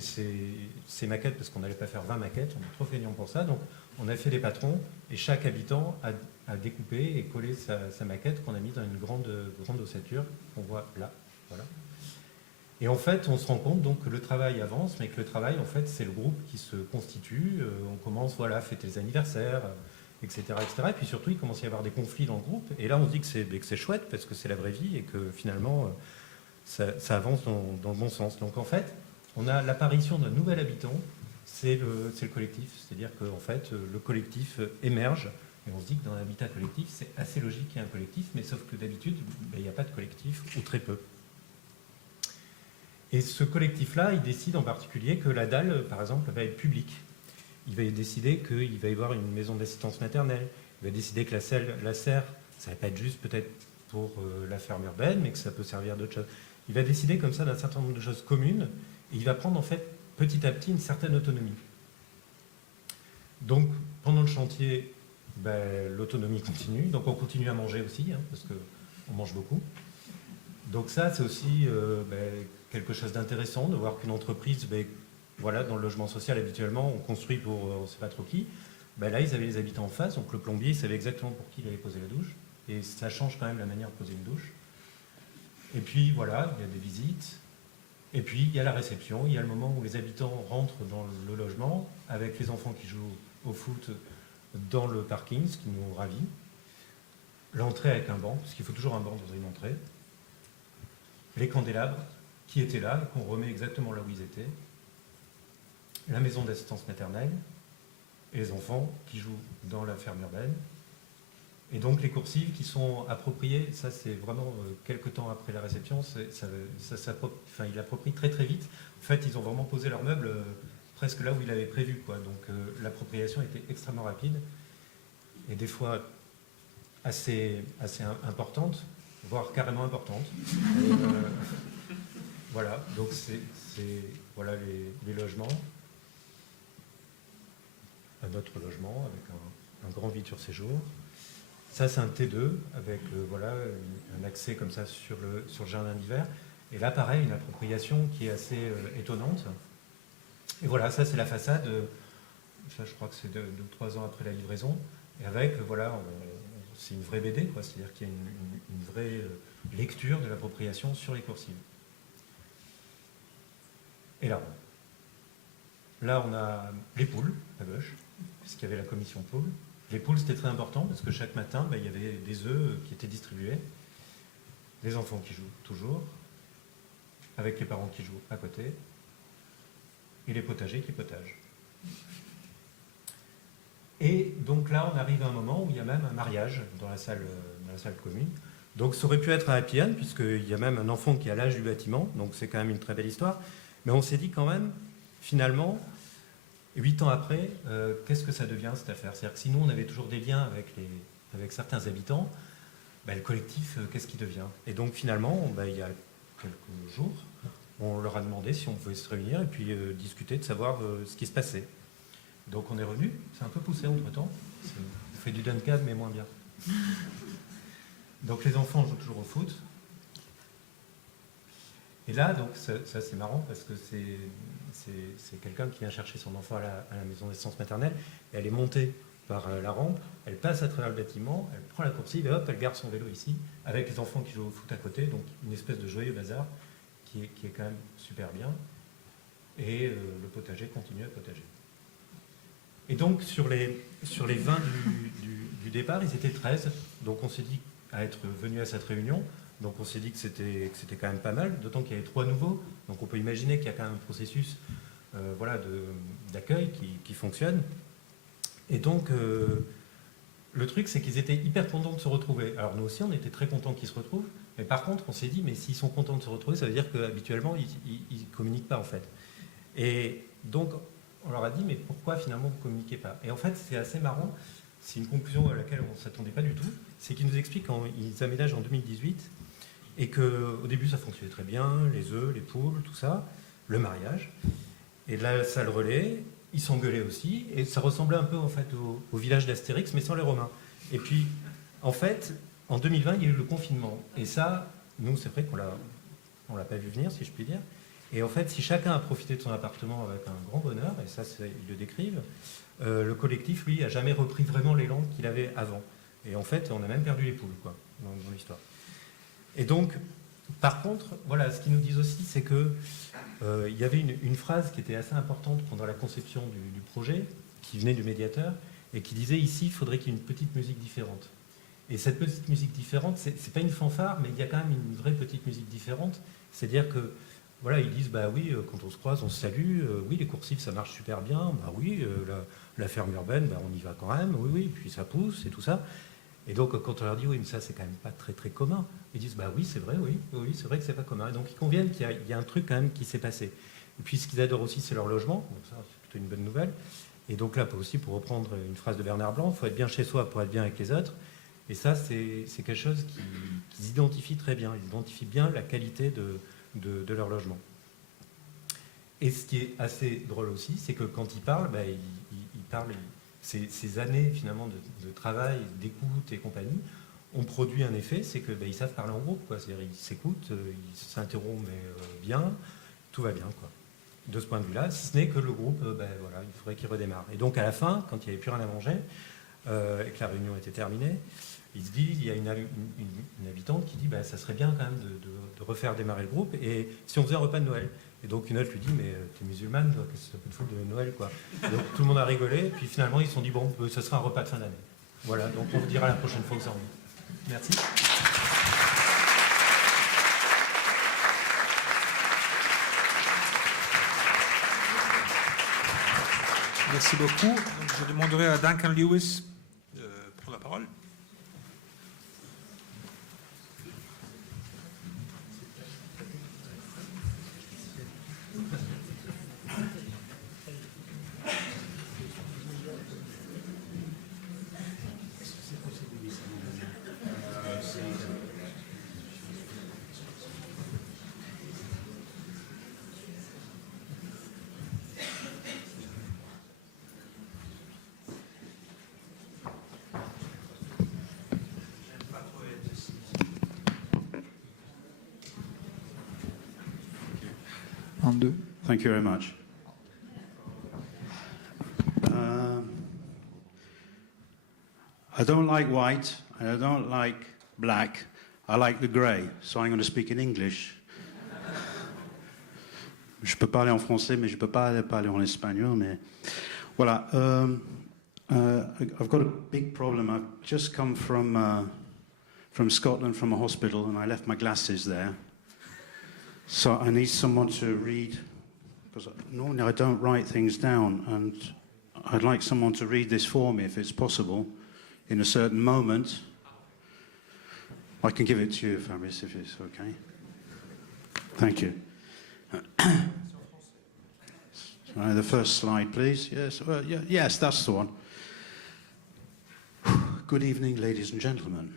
ces maquettes, parce qu'on n'allait pas faire 20 maquettes, on est trop feignant pour ça. Donc on a fait des patrons et chaque habitant a découpé et collé sa maquette qu'on a mise dans une grande ossature qu'on voit là. Voilà. Et en fait, on se rend compte donc que le travail avance, mais que le travail, en fait, c'est le groupe qui se constitue. On commence à fêter les anniversaires, etc., etc. Et puis surtout, il commence à y avoir des conflits dans le groupe. Et là, on se dit que c'est chouette parce que c'est la vraie vie et que finalement, ça avance dans le bon sens. Donc en fait, on a l'apparition d'un nouvel habitant, c'est le collectif. C'est-à-dire qu'en fait, le collectif émerge. Et on se dit que dans l'habitat collectif, c'est assez logique qu'il y ait un collectif, mais sauf que d'habitude, il n'y a pas de collectif, ou très peu. Et ce collectif-là, il décide en particulier que la dalle, par exemple, va être publique. Il va décider qu'il va y avoir une maison d'assistance maternelle. Il va décider que la serre, ça ne va pas être juste peut-être pour la ferme urbaine, mais que ça peut servir d'autres choses. Il va décider comme ça d'un certain nombre de choses communes, et il va prendre en fait petit à petit une certaine autonomie. Donc, pendant le chantier, l'autonomie continue. Donc, on continue à manger aussi, parce qu'on mange beaucoup. Donc ça, c'est aussi quelque chose d'intéressant de voir qu'une entreprise, dans le logement social, habituellement, on construit pour on ne sait pas trop qui. Là, ils avaient les habitants en face, donc le plombier savait exactement pour qui il allait poser la douche. Et ça change quand même la manière de poser une douche. Et puis, voilà, il y a des visites. Et puis, il y a la réception. Il y a le moment où les habitants rentrent dans le logement avec les enfants qui jouent au foot dans le parking, ce qui nous ravit. L'entrée avec un banc, parce qu'il faut toujours un banc dans une entrée. Les candélabres qui étaient là, et qu'on remet exactement là où ils étaient. La maison d'assistance maternelle et les enfants qui jouent dans la ferme urbaine. Et donc les coursives qui sont appropriées, ça c'est vraiment quelques temps après la réception, il approprie très très vite. En fait, ils ont vraiment posé leurs meubles presque là où ils l'avaient prévu, quoi. Donc l'appropriation était extrêmement rapide et des fois assez importante, voire carrément importante. Voilà, donc c'est voilà les logements. Un autre logement avec un grand vide sur séjour. Ça, c'est un T2 avec un accès comme ça sur le jardin d'hiver. Et là, pareil, une appropriation qui est assez étonnante. Et voilà, ça, c'est la façade. Ça, je crois que c'est 2 ou 3 ans après la livraison. Et avec, c'est une vraie BD, quoi. C'est-à-dire qu'il y a une vraie lecture de l'appropriation sur les coursives. Et là, on a les poules à gauche, puisqu'il y avait la commission poules. Les poules, c'était très important parce que chaque matin, il y avait des œufs qui étaient distribués, les enfants qui jouent toujours, avec les parents qui jouent à côté, et les potagers qui potagent. Et donc là, on arrive à un moment où il y a même un mariage dans la salle commune. Donc ça aurait pu être un happy end, puisqu'il y a même un enfant qui a l'âge du bâtiment, donc c'est quand même une très belle histoire. Mais on s'est dit quand même, finalement, 8 ans après, qu'est-ce que ça devient cette affaire? C'est-à-dire que sinon on avait toujours des liens avec certains habitants, le collectif, qu'est-ce qu'il devient? Et donc finalement, il y a quelques jours, on leur a demandé si on pouvait se réunir et puis discuter de savoir ce qui se passait. Donc on est revenu, c'est un peu poussé entre-temps, on fait du Duncan mais moins bien. Donc les enfants jouent toujours au foot. Et là, donc, ça c'est marrant parce que c'est quelqu'un qui vient chercher son enfant à la maison d'assistance maternelle et elle est montée par la rampe, elle passe à travers le bâtiment, elle prend la coursive et hop, elle garde son vélo ici avec les enfants qui jouent au foot à côté, donc une espèce de joyeux bazar qui est quand même super bien. Et le potager continue à potager. Et donc sur les 20 du départ, ils étaient 13, donc on s'est dit à être venus à cette réunion. Donc on s'est dit que c'était quand même pas mal, d'autant qu'il y avait 3 nouveaux. Donc on peut imaginer qu'il y a quand même un processus d'accueil qui fonctionne. Et donc le truc, c'est qu'ils étaient hyper contents de se retrouver. Alors nous aussi, on était très contents qu'ils se retrouvent. Mais par contre, on s'est dit, mais s'ils sont contents de se retrouver, ça veut dire qu'habituellement, ils ne communiquent pas en fait. Et donc on leur a dit, mais pourquoi finalement vous ne communiquez pas? Et en fait, c'est assez marrant. C'est une conclusion à laquelle on ne s'attendait pas du tout. C'est qu'ils nous expliquent quand ils aménagent en 2018 et qu'au début ça fonctionnait très bien, les œufs, les poules, tout ça. le mariage. Et la salle relais, ils s'engueulaient aussi, et ça ressemblait un peu en fait au village d'Astérix, mais sans les Romains. Et puis, en fait, en 2020, il y a eu le confinement. Et ça, nous, c'est vrai qu'on l'a pas vu venir, si je puis dire. Et en fait, si chacun a profité de son appartement avec un grand bonheur, et ça, ils le décrivent, le collectif, lui, a jamais repris vraiment l'élan qu'il avait avant. Et en fait, on a même perdu les poules, quoi, dans l'histoire. Et donc, par contre, voilà, ce qu'ils nous disent aussi, c'est que il y avait une phrase qui était assez importante pendant la conception du projet, qui venait du médiateur, et qui disait ici, il faudrait qu'il y ait une petite musique différente. Et cette petite musique différente, c'est pas une fanfare, mais il y a quand même une vraie petite musique différente. C'est-à-dire que, voilà, ils disent, bah oui, quand on se croise, on se salue, oui, les coursives, ça marche super bien, bah oui, la ferme urbaine, bah, on y va quand même, oui, oui, puis ça pousse et tout ça. Et donc, quand on leur dit, oui, mais ça, c'est quand même pas très, très commun, ils disent, bah oui, c'est vrai, oui, c'est vrai que c'est pas commun. Et donc, ils conviennent qu'il y a un truc quand même qui s'est passé. Et puis, ce qu'ils adorent aussi, c'est leur logement. Donc, ça, c'est plutôt une bonne nouvelle. Et donc là, aussi, pour reprendre une phrase de Bernard Blanc, il faut être bien chez soi pour être bien avec les autres. Et ça, c'est quelque chose qu'ils identifient très bien. Ils identifient bien la qualité de leur logement. Et ce qui est assez drôle aussi, c'est que quand ils parlent, bah, ils parlent... Ces années finalement de travail, d'écoute et compagnie ont produit un effet, c'est qu'ils savent parler en groupe, quoi. C'est-à-dire ils s'écoutent, ils s'interrompent mais bien, tout va bien, quoi. De ce point de vue-là, si ce n'est que le groupe, voilà, il faudrait qu'il redémarre. Et donc à la fin, quand il n'y avait plus rien à manger et que la réunion était terminée, il y a une habitante qui dit ça serait bien quand même de refaire démarrer le groupe et si on faisait un repas de Noël. Et donc une autre lui dit mais t'es musulmane, toi, qu'est-ce que ça peut te foutre de Noël, quoi. Et donc tout le monde a rigolé, et puis finalement ils se sont dit bon, ce sera un repas de fin d'année. Voilà, donc on vous dira la prochaine fois où ça en est. Merci. Merci beaucoup. Donc, je demanderai à Duncan Lewis de prendre la parole. Thank you very much. I don't like white, and I don't like black. I like the grey, so I'm going to speak in English. Je peux parler en français, mais je peux pas parler en espagnol. Mais voilà. I've got a big problem. I've just come from Scotland from a hospital, and I left my glasses there. So I need someone to read, because normally I don't write things down, and I'd like someone to read this for me if it's possible, in a certain moment. I can give it to you, Fabrice, if it's okay. Thank you. The first slide, please. Yes, well, yes, that's the one. Good evening, ladies and gentlemen.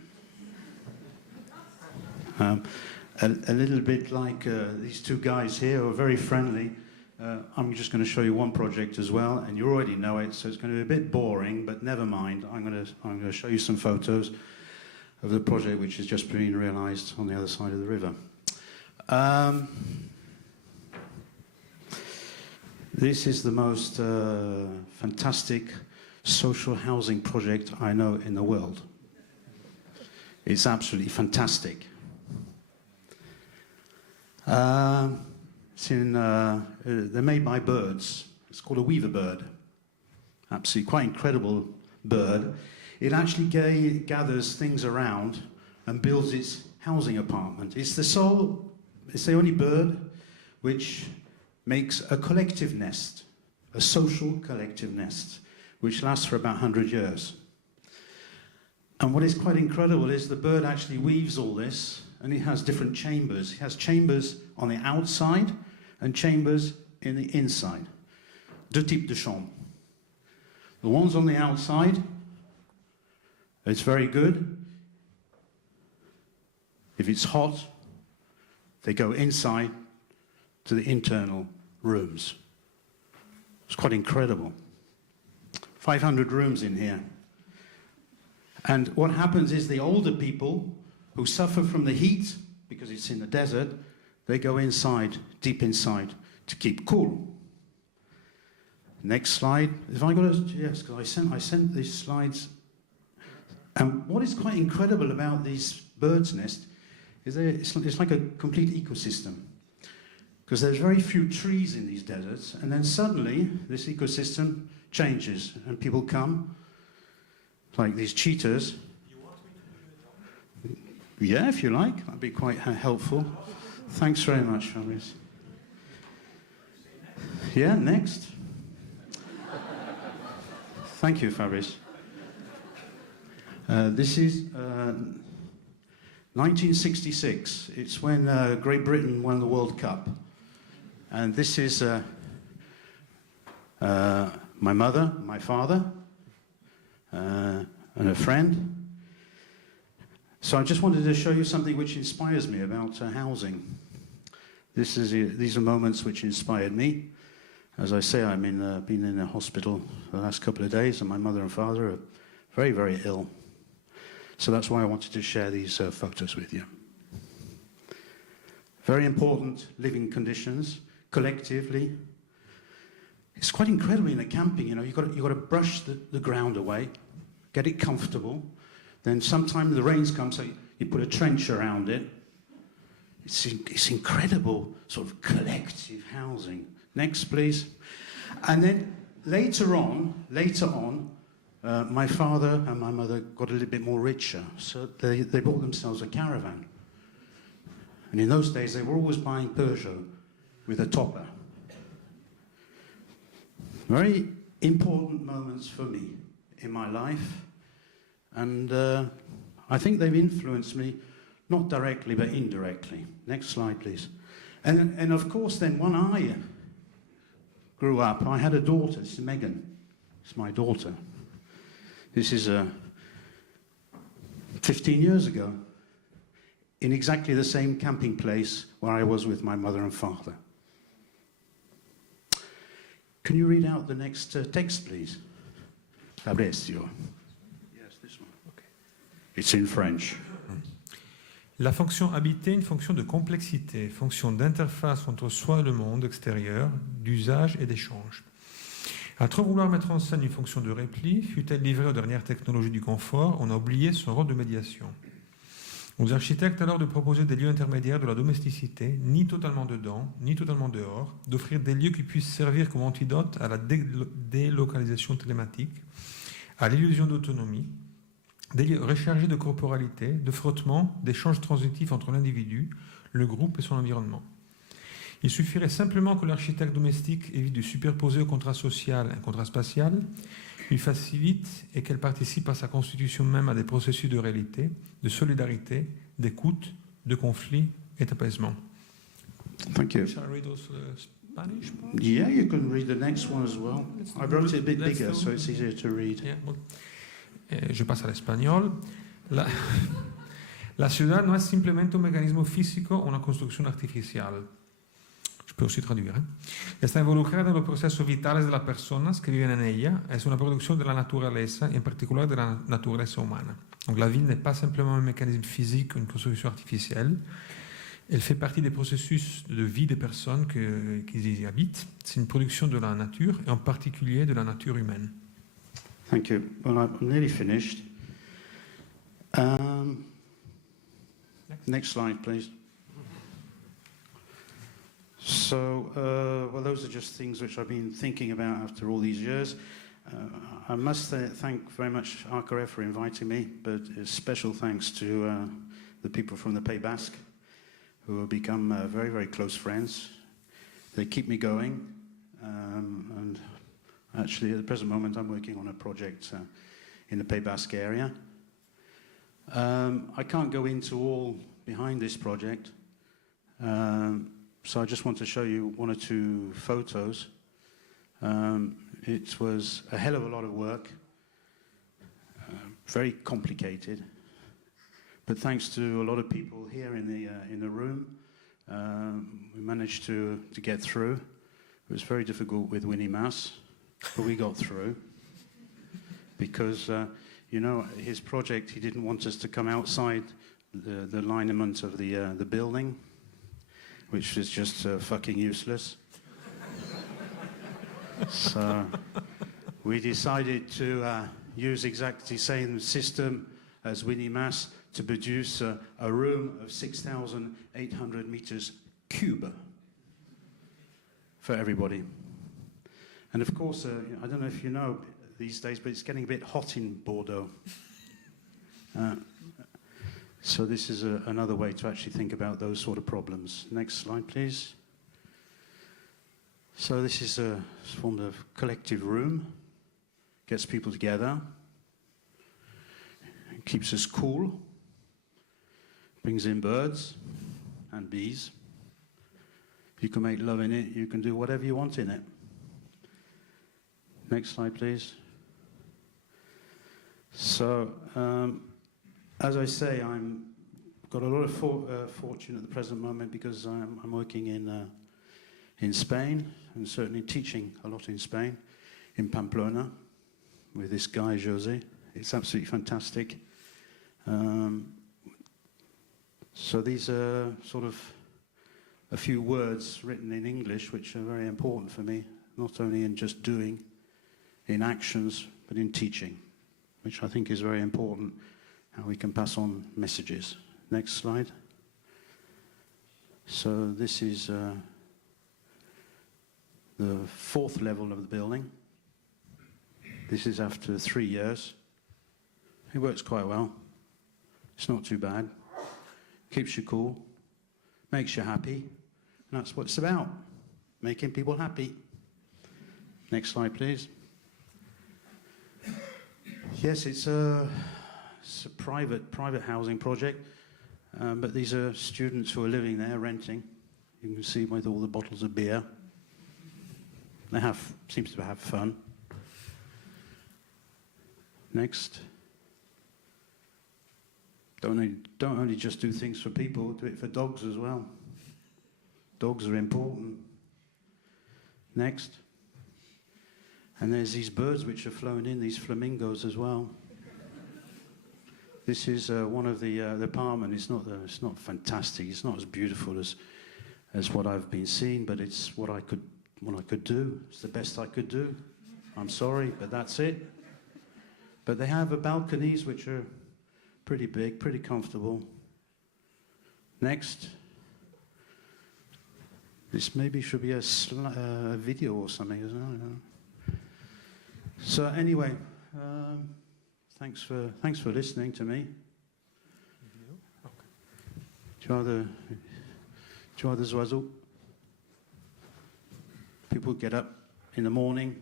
A little bit like these two guys here are very friendly. I'm just going to show you one project as well, and you already know it, so it's going to be a bit boring, but never mind. I'm going to show you some photos of the project which has just been realised on the other side of the river. This is the most fantastic social housing project I know in the world. It's absolutely fantastic. They're made by birds. It's called a weaver bird. Absolutely quite incredible bird. It actually gathers things around and builds its housing apartment. It's the only bird which makes a collective nest, a social collective nest, which lasts for about 100 years. And what is quite incredible is the bird actually weaves all this, and it has different chambers. It has chambers on the outside and chambers in the inside. Deux types de chambres. The ones on the outside, it's very good. If it's hot, they go inside to the internal rooms. It's quite incredible. 500 rooms in here. And what happens is the older people who suffer from the heat, because it's in the desert, they go inside, deep inside, to keep cool. Next slide. If I got to, yes, because I sent these slides. And what is quite incredible about these birds' nests is it's like a complete ecosystem. Because there's very few trees in these deserts, and then suddenly this ecosystem changes, and people come, like these cheetahs. You want me to do it? Yeah, if you like, that'd be quite helpful. Thanks very much, Fabrice. Yeah, next. Thank you, Fabrice. This is 1966. It's when Great Britain won the World Cup. And this is my mother, my father, and a friend. So I just wanted to show you something which inspires me about housing. These are moments which inspired me. As I say, I've been in a hospital the last couple of days, and my mother and father are very, very ill. So that's why I wanted to share these photos with you. Very important living conditions, collectively. It's quite incredible in a camping, you know, you've got to brush the ground away, get it comfortable. Then sometimes the rains come, so you put a trench around it. It's incredible sort of collective housing. Next, please. And then later on, my father and my mother got a little bit more richer, so they bought themselves a caravan. And in those days, they were always buying Peugeot with a topper. Very important moments for me in my life. And I think they've influenced me, not directly, but indirectly. Next slide, please. And of course, then, when I grew up, I had a daughter. This is Megan. It's my daughter. This is 15 years ago, in exactly the same camping place where I was with my mother and father. Can you read out the next text, please? Fabrizio. Yes, this one. Okay. It's in French. La fonction habiter est une fonction de complexité, fonction d'interface entre soi et le monde extérieur, d'usage et d'échange. À trop vouloir mettre en scène une fonction de repli, fut-elle livrée aux dernières technologies du confort, on a oublié son rôle de médiation. Aux architectes alors de proposer des lieux intermédiaires de la domesticité, ni totalement dedans, ni totalement dehors, d'offrir des lieux qui puissent servir comme antidote à la délocalisation télématique, à l'illusion d'autonomie, des lieux rechargés de corporalité, de frottement, d'échanges transitifs entre l'individu, le groupe et son environnement. Il suffirait simplement que l'architecte domestique évite de superposer au contrat social un contrat spatial, lui facilite et qu'elle participe à sa constitution même à des processus de réalité, de solidarité, d'écoute, de conflit et d'apaisement. Thank you. Shall I read also the Spanish part? Yeah, you can read the next one as well. I wrote it a bit bigger, so it's easier to read. Yeah, well, je paso al español. La ciudad no es simplemente un mecanismo físico o una construcción artificial. Je peux aussi traduire. Está involucrada en los procesos vitales de las personas que viven en ella. Es una producción de la naturaleza, en particular de la naturaleza humana. Donc la ville n'est pas simplement un mécanisme physique ou une construction artificielle. Elle fait partie des processus de vie des personnes qui y habitent. C'est une production de la nature, et en particulier de la nature humaine. Thank you. Well, I'm nearly finished. Next slide, please. So, well, those are just things which I've been thinking about after all these years. I must thank very much ArcRF for inviting me, but a special thanks to the people from the Pays Basque, who have become very, very close friends. They keep me going, and actually at the present moment I'm working on a project in the Pays Basque area. I can't go into all behind this project, so I just want to show you one or two photos. It was a hell of a lot of work, very complicated, but thanks to a lot of people here in the room, we managed to get through, It was very difficult with Winnie Mass, but we got through. Because, his project, he didn't want us to come outside the lineament of the building, which was just fucking useless. So we decided to use exactly the same system as Winnie Mass to produce a room of 6,800 meters cube for everybody. And of course, I don't know if you know these days, but it's getting a bit hot in Bordeaux. So this is another way to actually think about those sort of problems. Next slide, please. So this is a form of collective room, gets people together, keeps us cool, brings in birds and bees. If you can make love in it, you can do whatever you want in it. Next slide, please. So, as I say, I'm got a lot of fortune at the present moment because I'm working in Spain and certainly teaching a lot in Spain, in Pamplona, with this guy Jose. It's absolutely fantastic. So these are sort of a few words written in English which are very important for me, not only in just doing, in actions, but in teaching, which I think is very important, how we can pass on messages. Next slide. So this is the fourth level of the building. This is after 3 years. It works quite well. It's not too bad. Keeps you cool, makes you happy, and that's what it's about, making people happy. Next slide, please. Yes, it's a private housing project, but these are students who are living there, renting. You can see with all the bottles of beer. They seems to have fun. Next. Don't only just do things for people, do it for dogs as well. Dogs are important. Next. And there's these birds which are flown in, these flamingos as well. This is one of the apartment. It's not fantastic. It's not as beautiful as what I've been seeing, but it's what I could do. It's the best I could do. I'm sorry, but that's it. But they have balconies which are pretty big, pretty comfortable. Next. This maybe should be a video or something, isn't it? So anyway, thanks for listening to me. Tu vois des oiseaux? People get up in the morning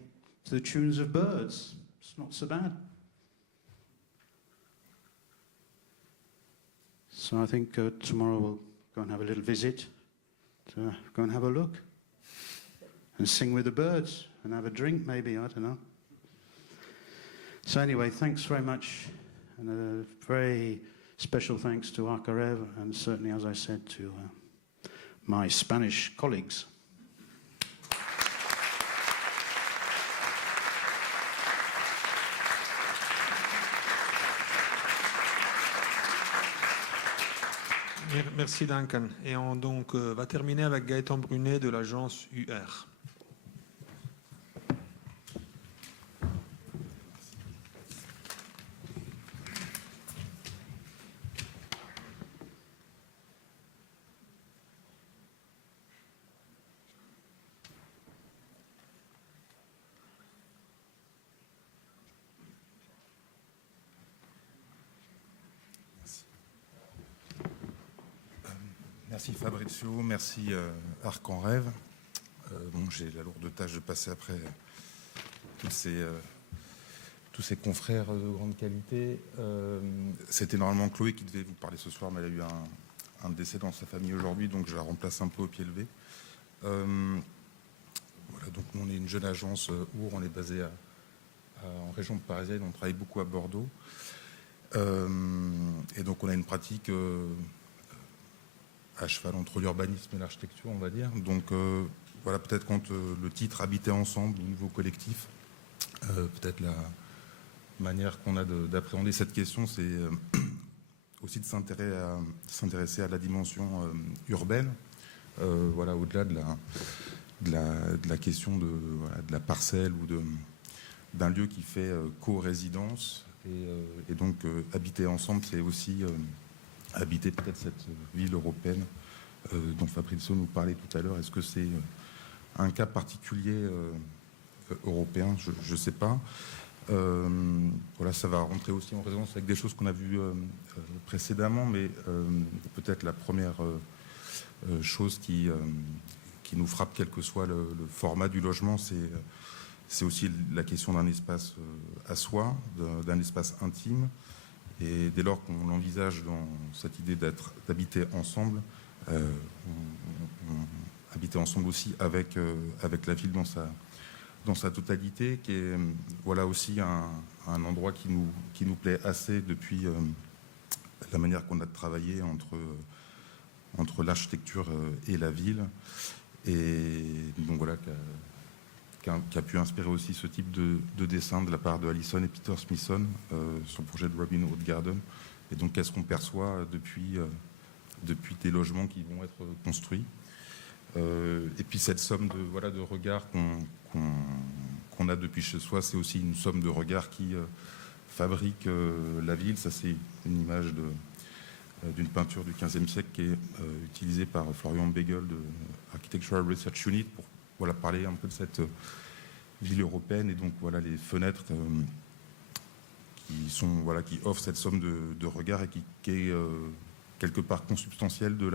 to the tunes of birds. It's not so bad. So I think tomorrow we'll go and have a little visit, to go and have a look, and sing with the birds, and have a drink maybe, I don't know. So anyway, thanks very much, and a very special thanks to Arcarev, and certainly, as I said, to my Spanish colleagues. Merci Duncan. Et on donc va terminer avec Gaëtan Brunet de l'agence UR. Merci Fabrizio, merci Arc en Rêve. J'ai la lourde tâche de passer après tous ces confrères de grande qualité. C'était normalement Chloé qui devait vous parler ce soir, mais elle a eu un décès dans sa famille aujourd'hui, donc je la remplace un peu au pied levé. Voilà, donc nous, on est une jeune agence OUR, on est basé en région parisienne, on travaille beaucoup à Bordeaux. Et donc on a une pratique à cheval entre l'urbanisme et l'architecture, on va dire. Donc voilà, peut-être quand le titre Habiter ensemble, au niveau collectif, peut-être la manière qu'on a d'appréhender cette question, c'est aussi de s'intéresser à la dimension urbaine, voilà, au-delà de la question de la parcelle ou d'un lieu qui fait co-résidence. Et donc, habiter ensemble, c'est aussi habiter peut-être cette ville européenne dont Fabrizio nous parlait tout à l'heure. Est-ce que c'est un cas particulier européen? Je ne sais pas. Voilà, ça va rentrer aussi en résonance avec des choses qu'on a vues précédemment, mais peut-être la première chose qui nous frappe, quel que soit le format du logement, c'est aussi la question d'un espace à soi, d'un espace intime. Et dès lors qu'on l'envisage dans cette idée d'habiter ensemble, habiter ensemble aussi avec la ville dans sa totalité, qui est voilà aussi un endroit qui nous plaît assez depuis la manière qu'on a de travailler entre l'architecture et la ville. Et donc voilà, qui a pu inspirer aussi ce type de dessin de la part de Alison et Peter Smithson sur le projet de Robin Hood Garden. Et donc qu'est-ce qu'on perçoit depuis des logements qui vont être construits. Et puis cette somme de regards qu'on a depuis chez soi, c'est aussi une somme de regards qui fabrique la ville. Ça, c'est une image d'une peinture du XVe siècle qui est utilisée par Florian Beigel de Architectural Research Unit pour parler un peu de cette ville européenne. Et donc voilà les fenêtres qui offrent cette somme de regards et qui est quelque part consubstantielle de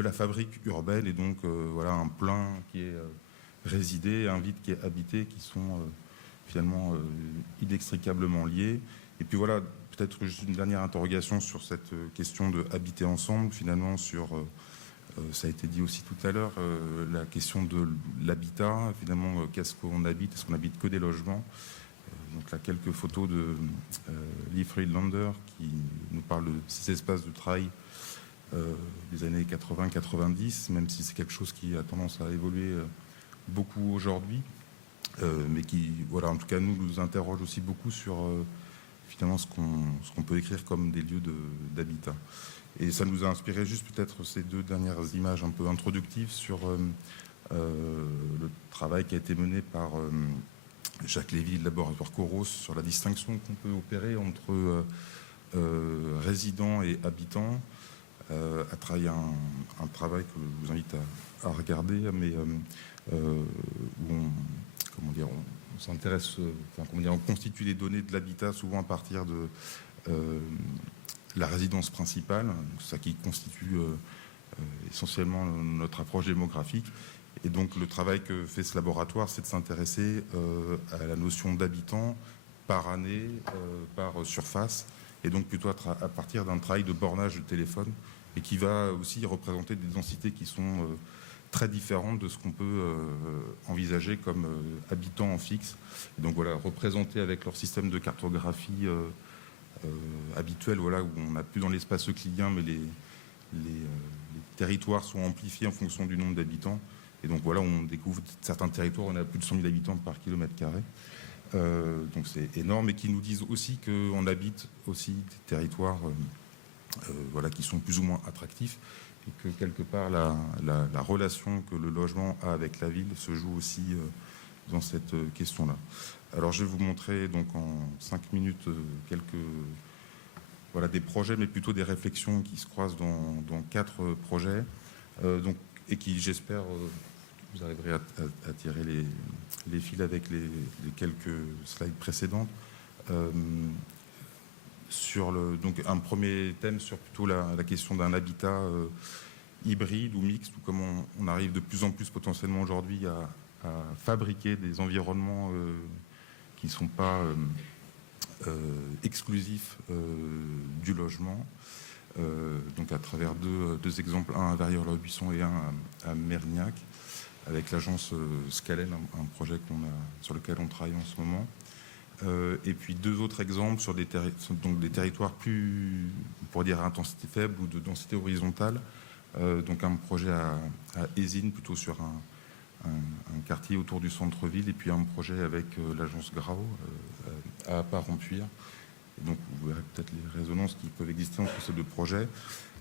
la fabrique urbaine. Et donc voilà un plein qui est résidé, un vide qui est habité, qui sont finalement inextricablement liés. Et puis voilà, peut-être juste une dernière interrogation sur cette question de habiter ensemble, finalement sur, ça a été dit aussi tout à l'heure, la question de l'habitat, finalement, qu'est-ce qu'on habite? Est-ce qu'on habite que des logements? Donc là, quelques photos de Lee Friedlander qui nous parle de ces espaces de travail des années 80-90, même si c'est quelque chose qui a tendance à évoluer beaucoup aujourd'hui, mais qui, voilà, en tout cas, nous interroge aussi beaucoup sur finalement ce qu'on peut écrire comme des lieux d'habitat. Et ça nous a inspiré juste peut-être ces deux dernières images un peu introductives sur le travail qui a été mené par Jacques Lévy, le laboratoire Coros, sur la distinction qu'on peut opérer entre résidents et habitants, à travailler un travail que je vous invite à regarder, mais où on s'intéresse, on constitue les données de l'habitat souvent à partir de la résidence principale, ça qui constitue essentiellement notre approche démographique. Et donc le travail que fait ce laboratoire, c'est de s'intéresser à la notion d'habitant par année, par surface, et donc plutôt à partir d'un travail de bornage de téléphone, et qui va aussi représenter des densités qui sont très différentes de ce qu'on peut envisager comme habitants en fixe. Et donc voilà, représentés avec leur système de cartographie habituel, voilà, où on n'a plus dans l'espace euclidien, mais les territoires sont amplifiés en fonction du nombre d'habitants. Et donc voilà, on découvre certains territoires où on a plus de 100 000 habitants par kilomètre carré. Donc c'est énorme, et qui nous disent aussi qu'on habite aussi des territoires voilà, qui sont plus ou moins attractifs, et que quelque part la relation que le logement a avec la ville se joue aussi dans cette question-là. Alors je vais vous montrer donc en 5 minutes des projets, mais plutôt des réflexions qui se croisent dans 4 projets, et qui, j'espère, vous arriverez à tirer les fils avec les quelques slides précédentes. Donc un premier thème sur plutôt la question d'un habitat hybride ou mixte, ou comment on arrive de plus en plus potentiellement aujourd'hui à fabriquer des environnements qui ne sont pas exclusifs du logement. Donc à travers deux exemples, un à Verrières-le-Buisson et un à Mérignac, avec l'agence Scalen, un projet sur lequel on travaille en ce moment. Et puis 2 autres exemples sur des territoires plus, on pourrait dire, à intensité faible ou de densité horizontale, donc un projet à Eysines, plutôt sur un quartier autour du centre-ville, et puis un projet avec l'agence Grau à Parempuire. Donc vous verrez peut-être les résonances qui peuvent exister entre ces deux projets.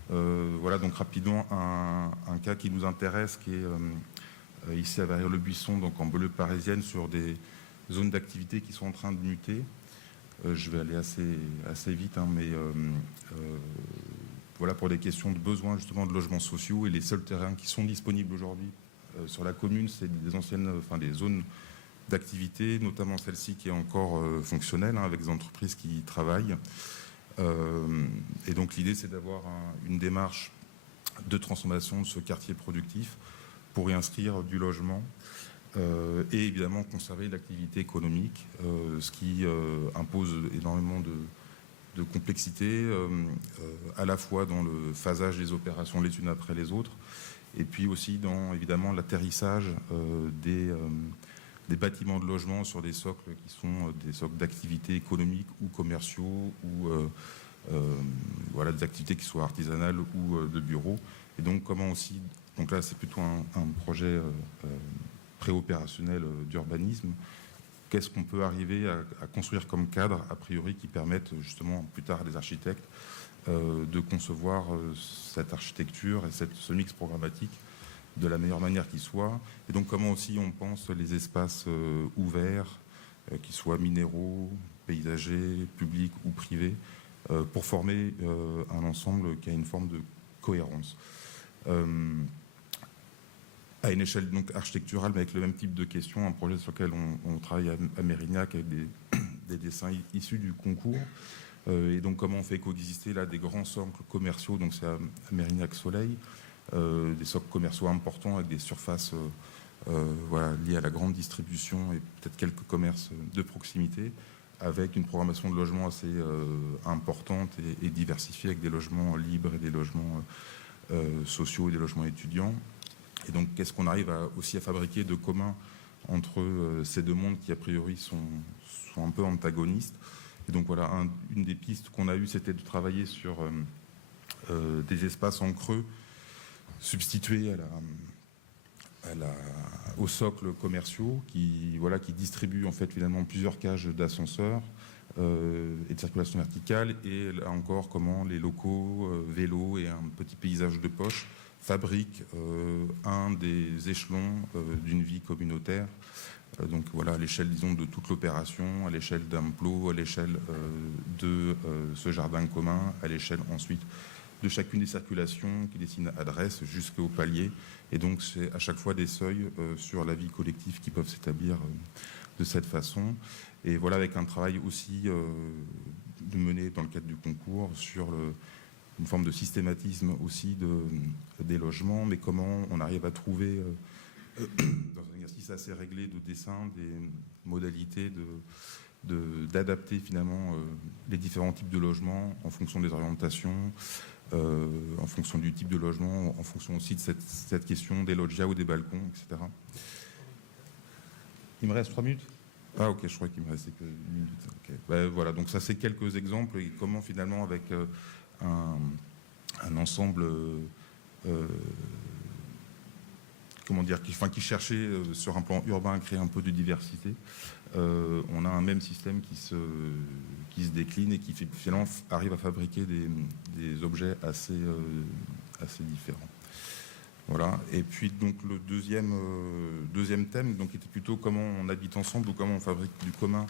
Voilà, donc rapidement un cas qui nous intéresse, qui est ici à Verrières-le-Buisson, donc en banlieue parisienne, sur des zones d'activité qui sont en train de muter. Je vais aller assez vite, hein, mais voilà, pour des questions de besoin justement de logements sociaux, et les seuls terrains qui sont disponibles aujourd'hui sur la commune, c'est des zones d'activité, notamment celle-ci qui est encore fonctionnelle, hein, avec des entreprises qui y travaillent. Et donc l'idée, c'est d'avoir une démarche de transformation de ce quartier productif pour y inscrire du logement et évidemment conserver l'activité économique, ce qui impose énormément de complexité, à la fois dans le phasage des opérations les unes après les autres, et puis aussi dans évidemment l'atterrissage des bâtiments de logement sur des socles qui sont des socles d'activités économiques ou commerciaux, ou voilà, des activités qui soient artisanales ou de bureaux. Et donc comment aussi, donc là c'est plutôt un projet préopérationnel d'urbanisme. Qu'est-ce qu'on peut arriver à construire comme cadre, a priori, qui permettent justement plus tard à des architectes de concevoir cette architecture et ce mix programmatique de la meilleure manière qui soit. Et donc comment aussi on pense les espaces ouverts, qu'ils soient minéraux, paysagers, publics ou privés, pour former un ensemble qui a une forme de cohérence. À une échelle donc architecturale, mais avec le même type de questions, un projet sur lequel on travaille à Mérignac avec des dessins issus du concours. Et donc comment on fait coexister là des grands socles commerciaux, donc c'est à Mérignac-Soleil, des socles commerciaux importants avec des surfaces voilà, liées à la grande distribution et peut-être quelques commerces de proximité, avec une programmation de logements assez importante et diversifiée, avec des logements libres et des logements sociaux et des logements étudiants. Et donc qu'est-ce qu'on arrive aussi à fabriquer de commun entre ces deux mondes qui a priori sont un peu antagonistes. Et donc voilà, une des pistes qu'on a eues, c'était de travailler sur des espaces en creux substitués aux socles commerciaux qui distribuent en fait finalement plusieurs cages d'ascenseurs et de circulation verticale, et là encore comment les locaux, vélos et un petit paysage de poche fabriquent un des échelons d'une vie communautaire. Donc voilà, à l'échelle, disons, de toute l'opération, à l'échelle d'un plot, à l'échelle de ce jardin commun, à l'échelle ensuite de chacune des circulations qui dessinent adresse jusqu'au palier. Et donc c'est à chaque fois des seuils sur la vie collective qui peuvent s'établir de cette façon. Et voilà, avec un travail aussi mené dans le cadre du concours sur une forme de systématisme aussi des logements, mais comment on arrive à trouver, dans un exercice assez réglé de dessin, des modalités d'adapter finalement les différents types de logements en fonction des orientations, en fonction du type de logement, en fonction aussi de cette question des loggias ou des balcons, etc. Il me reste 3 minutes ? Ah ok, je crois qu'il me restait que 1 minute. Okay. Ben, voilà, donc ça c'est quelques exemples, et comment finalement avec un ensemble qui cherchait sur un plan urbain à créer un peu de diversité, on a un même système qui se décline et qui finalement arrive à fabriquer des objets assez différents. Voilà. Et puis donc le deuxième thème, donc, était plutôt comment on habite ensemble ou comment on fabrique du commun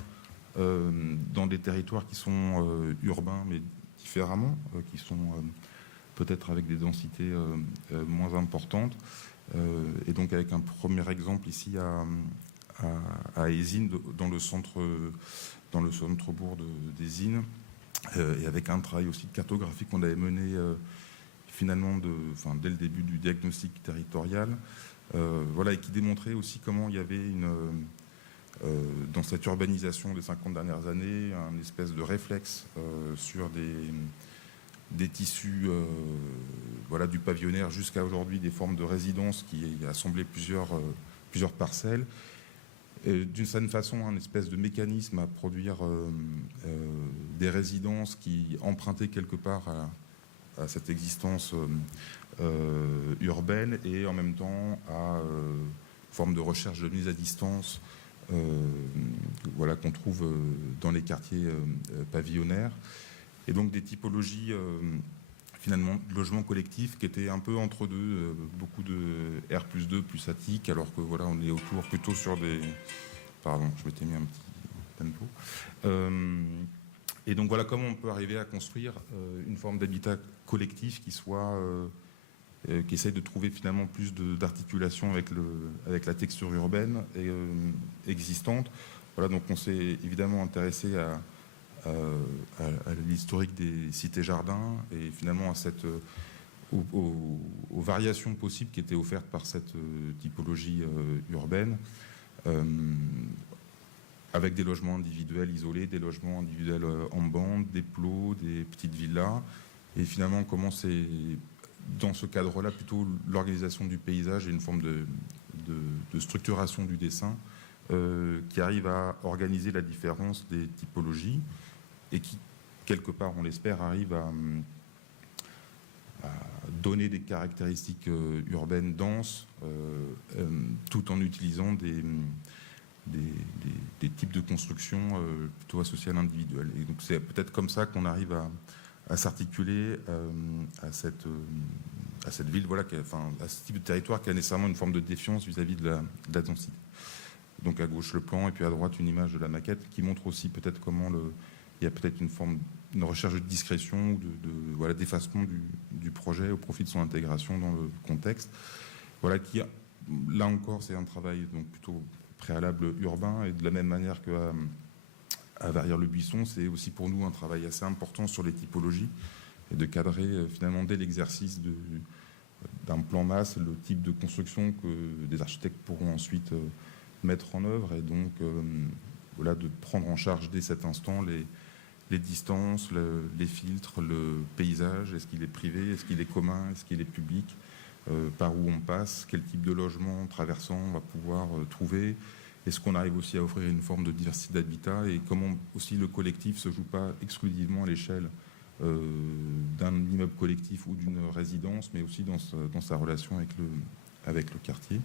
dans des territoires qui sont urbains mais différemment, qui sont peut-être avec des densités moins importantes. Et donc avec un premier exemple ici à Eysines, dans le centre-bourg d'Eysines, et avec un travail aussi de cartographie qu'on avait mené finalement dès le début du diagnostic territorial, voilà, et qui démontrait aussi comment il y avait dans cette urbanisation des 50 dernières années un espèce de réflexe sur des tissus voilà, du pavillonnaire jusqu'à aujourd'hui des formes de résidence qui assemblaient plusieurs parcelles. D'une certaine façon, un espèce de mécanisme à produire des résidences qui empruntaient quelque part à cette existence urbaine et en même temps à forme de recherche de mise à distance voilà, qu'on trouve dans les quartiers pavillonnaires. Et donc des typologies finalement de logements collectifs qui étaient un peu entre deux, beaucoup de R+2 plus attique, alors que voilà, on est autour plutôt sur des... Pardon, je m'étais mis un petit tempo. Et donc voilà comment on peut arriver à construire une forme d'habitat collectif qui soit... qui essaye de trouver finalement plus d'articulation avec la texture urbaine existante. Voilà, donc on s'est évidemment intéressé à l'historique des cités-jardins et finalement à aux variations possibles qui étaient offertes par cette typologie urbaine, avec des logements individuels isolés, des logements individuels en bande, des plots, des petites villas, et finalement comment c'est dans ce cadre-là plutôt l'organisation du paysage et une forme de structuration du dessin qui arrive à organiser la différence des typologies et qui, quelque part, on l'espère, arrive à donner des caractéristiques urbaines denses tout en utilisant des types de construction plutôt associés à l'individuel. Et donc c'est peut-être comme ça qu'on arrive à s'articuler à cette ville, voilà, à ce type de territoire qui a nécessairement une forme de défiance vis-à-vis de la densité. Donc à gauche le plan et puis à droite une image de la maquette qui montre aussi peut-être comment il y a peut-être une recherche de discrétion ou voilà, d'effacement du projet au profit de son intégration dans le contexte. Voilà, qui là encore c'est un travail donc plutôt préalable urbain, et de la même manière qu'à Verrières-le-Buisson, c'est aussi pour nous un travail assez important sur les typologies et de cadrer finalement dès l'exercice d'un plan masse le type de construction que des architectes pourront ensuite mettre en œuvre, et donc voilà, de prendre en charge dès cet instant les distances, les filtres, le paysage, est-ce qu'il est privé, est-ce qu'il est commun, est-ce qu'il est public, par où on passe, quel type de logement traversant on va pouvoir trouver, est-ce qu'on arrive aussi à offrir une forme de diversité d'habitat, et comment aussi le collectif se joue pas exclusivement à l'échelle d'un immeuble collectif ou d'une résidence, mais aussi dans sa relation avec le quartier.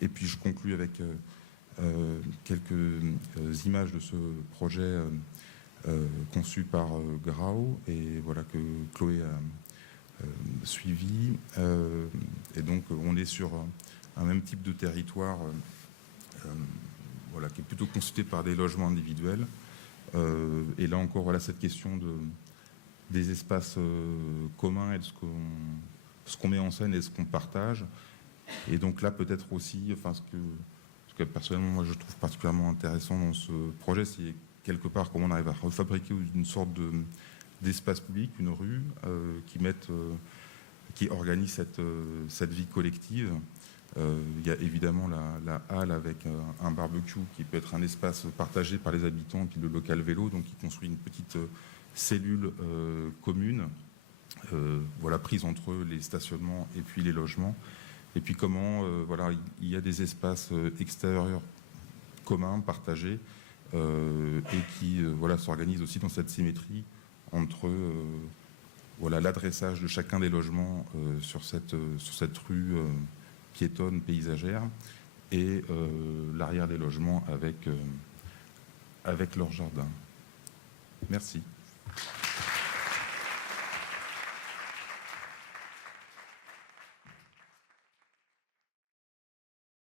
Et puis je conclus avec quelques images de ce projet conçu par Grau, et voilà, que Chloé a suivi. Et donc on est sur un même type de territoire voilà, qui est plutôt constitué par des logements individuels. Et là encore, voilà, cette question des espaces communs et de ce qu'on met en scène et ce qu'on partage. Et donc là, peut-être aussi, enfin, ce que personnellement, moi, je trouve particulièrement intéressant dans ce projet, c'est quelque part comment on arrive à refabriquer une sorte d'espace public, une rue, qui organise cette vie collective. Il y a évidemment la halle avec un barbecue qui peut être un espace partagé par les habitants, puis le local vélo, donc qui construit une petite cellule commune, voilà, prise entre les stationnements et puis les logements. Et puis comment voilà, il y a des espaces extérieurs communs, partagés, et qui voilà, s'organisent aussi dans cette symétrie entre voilà, l'adressage de chacun des logements sur cette rue piétonne, paysagère, et l'arrière des logements avec leur jardin. Merci.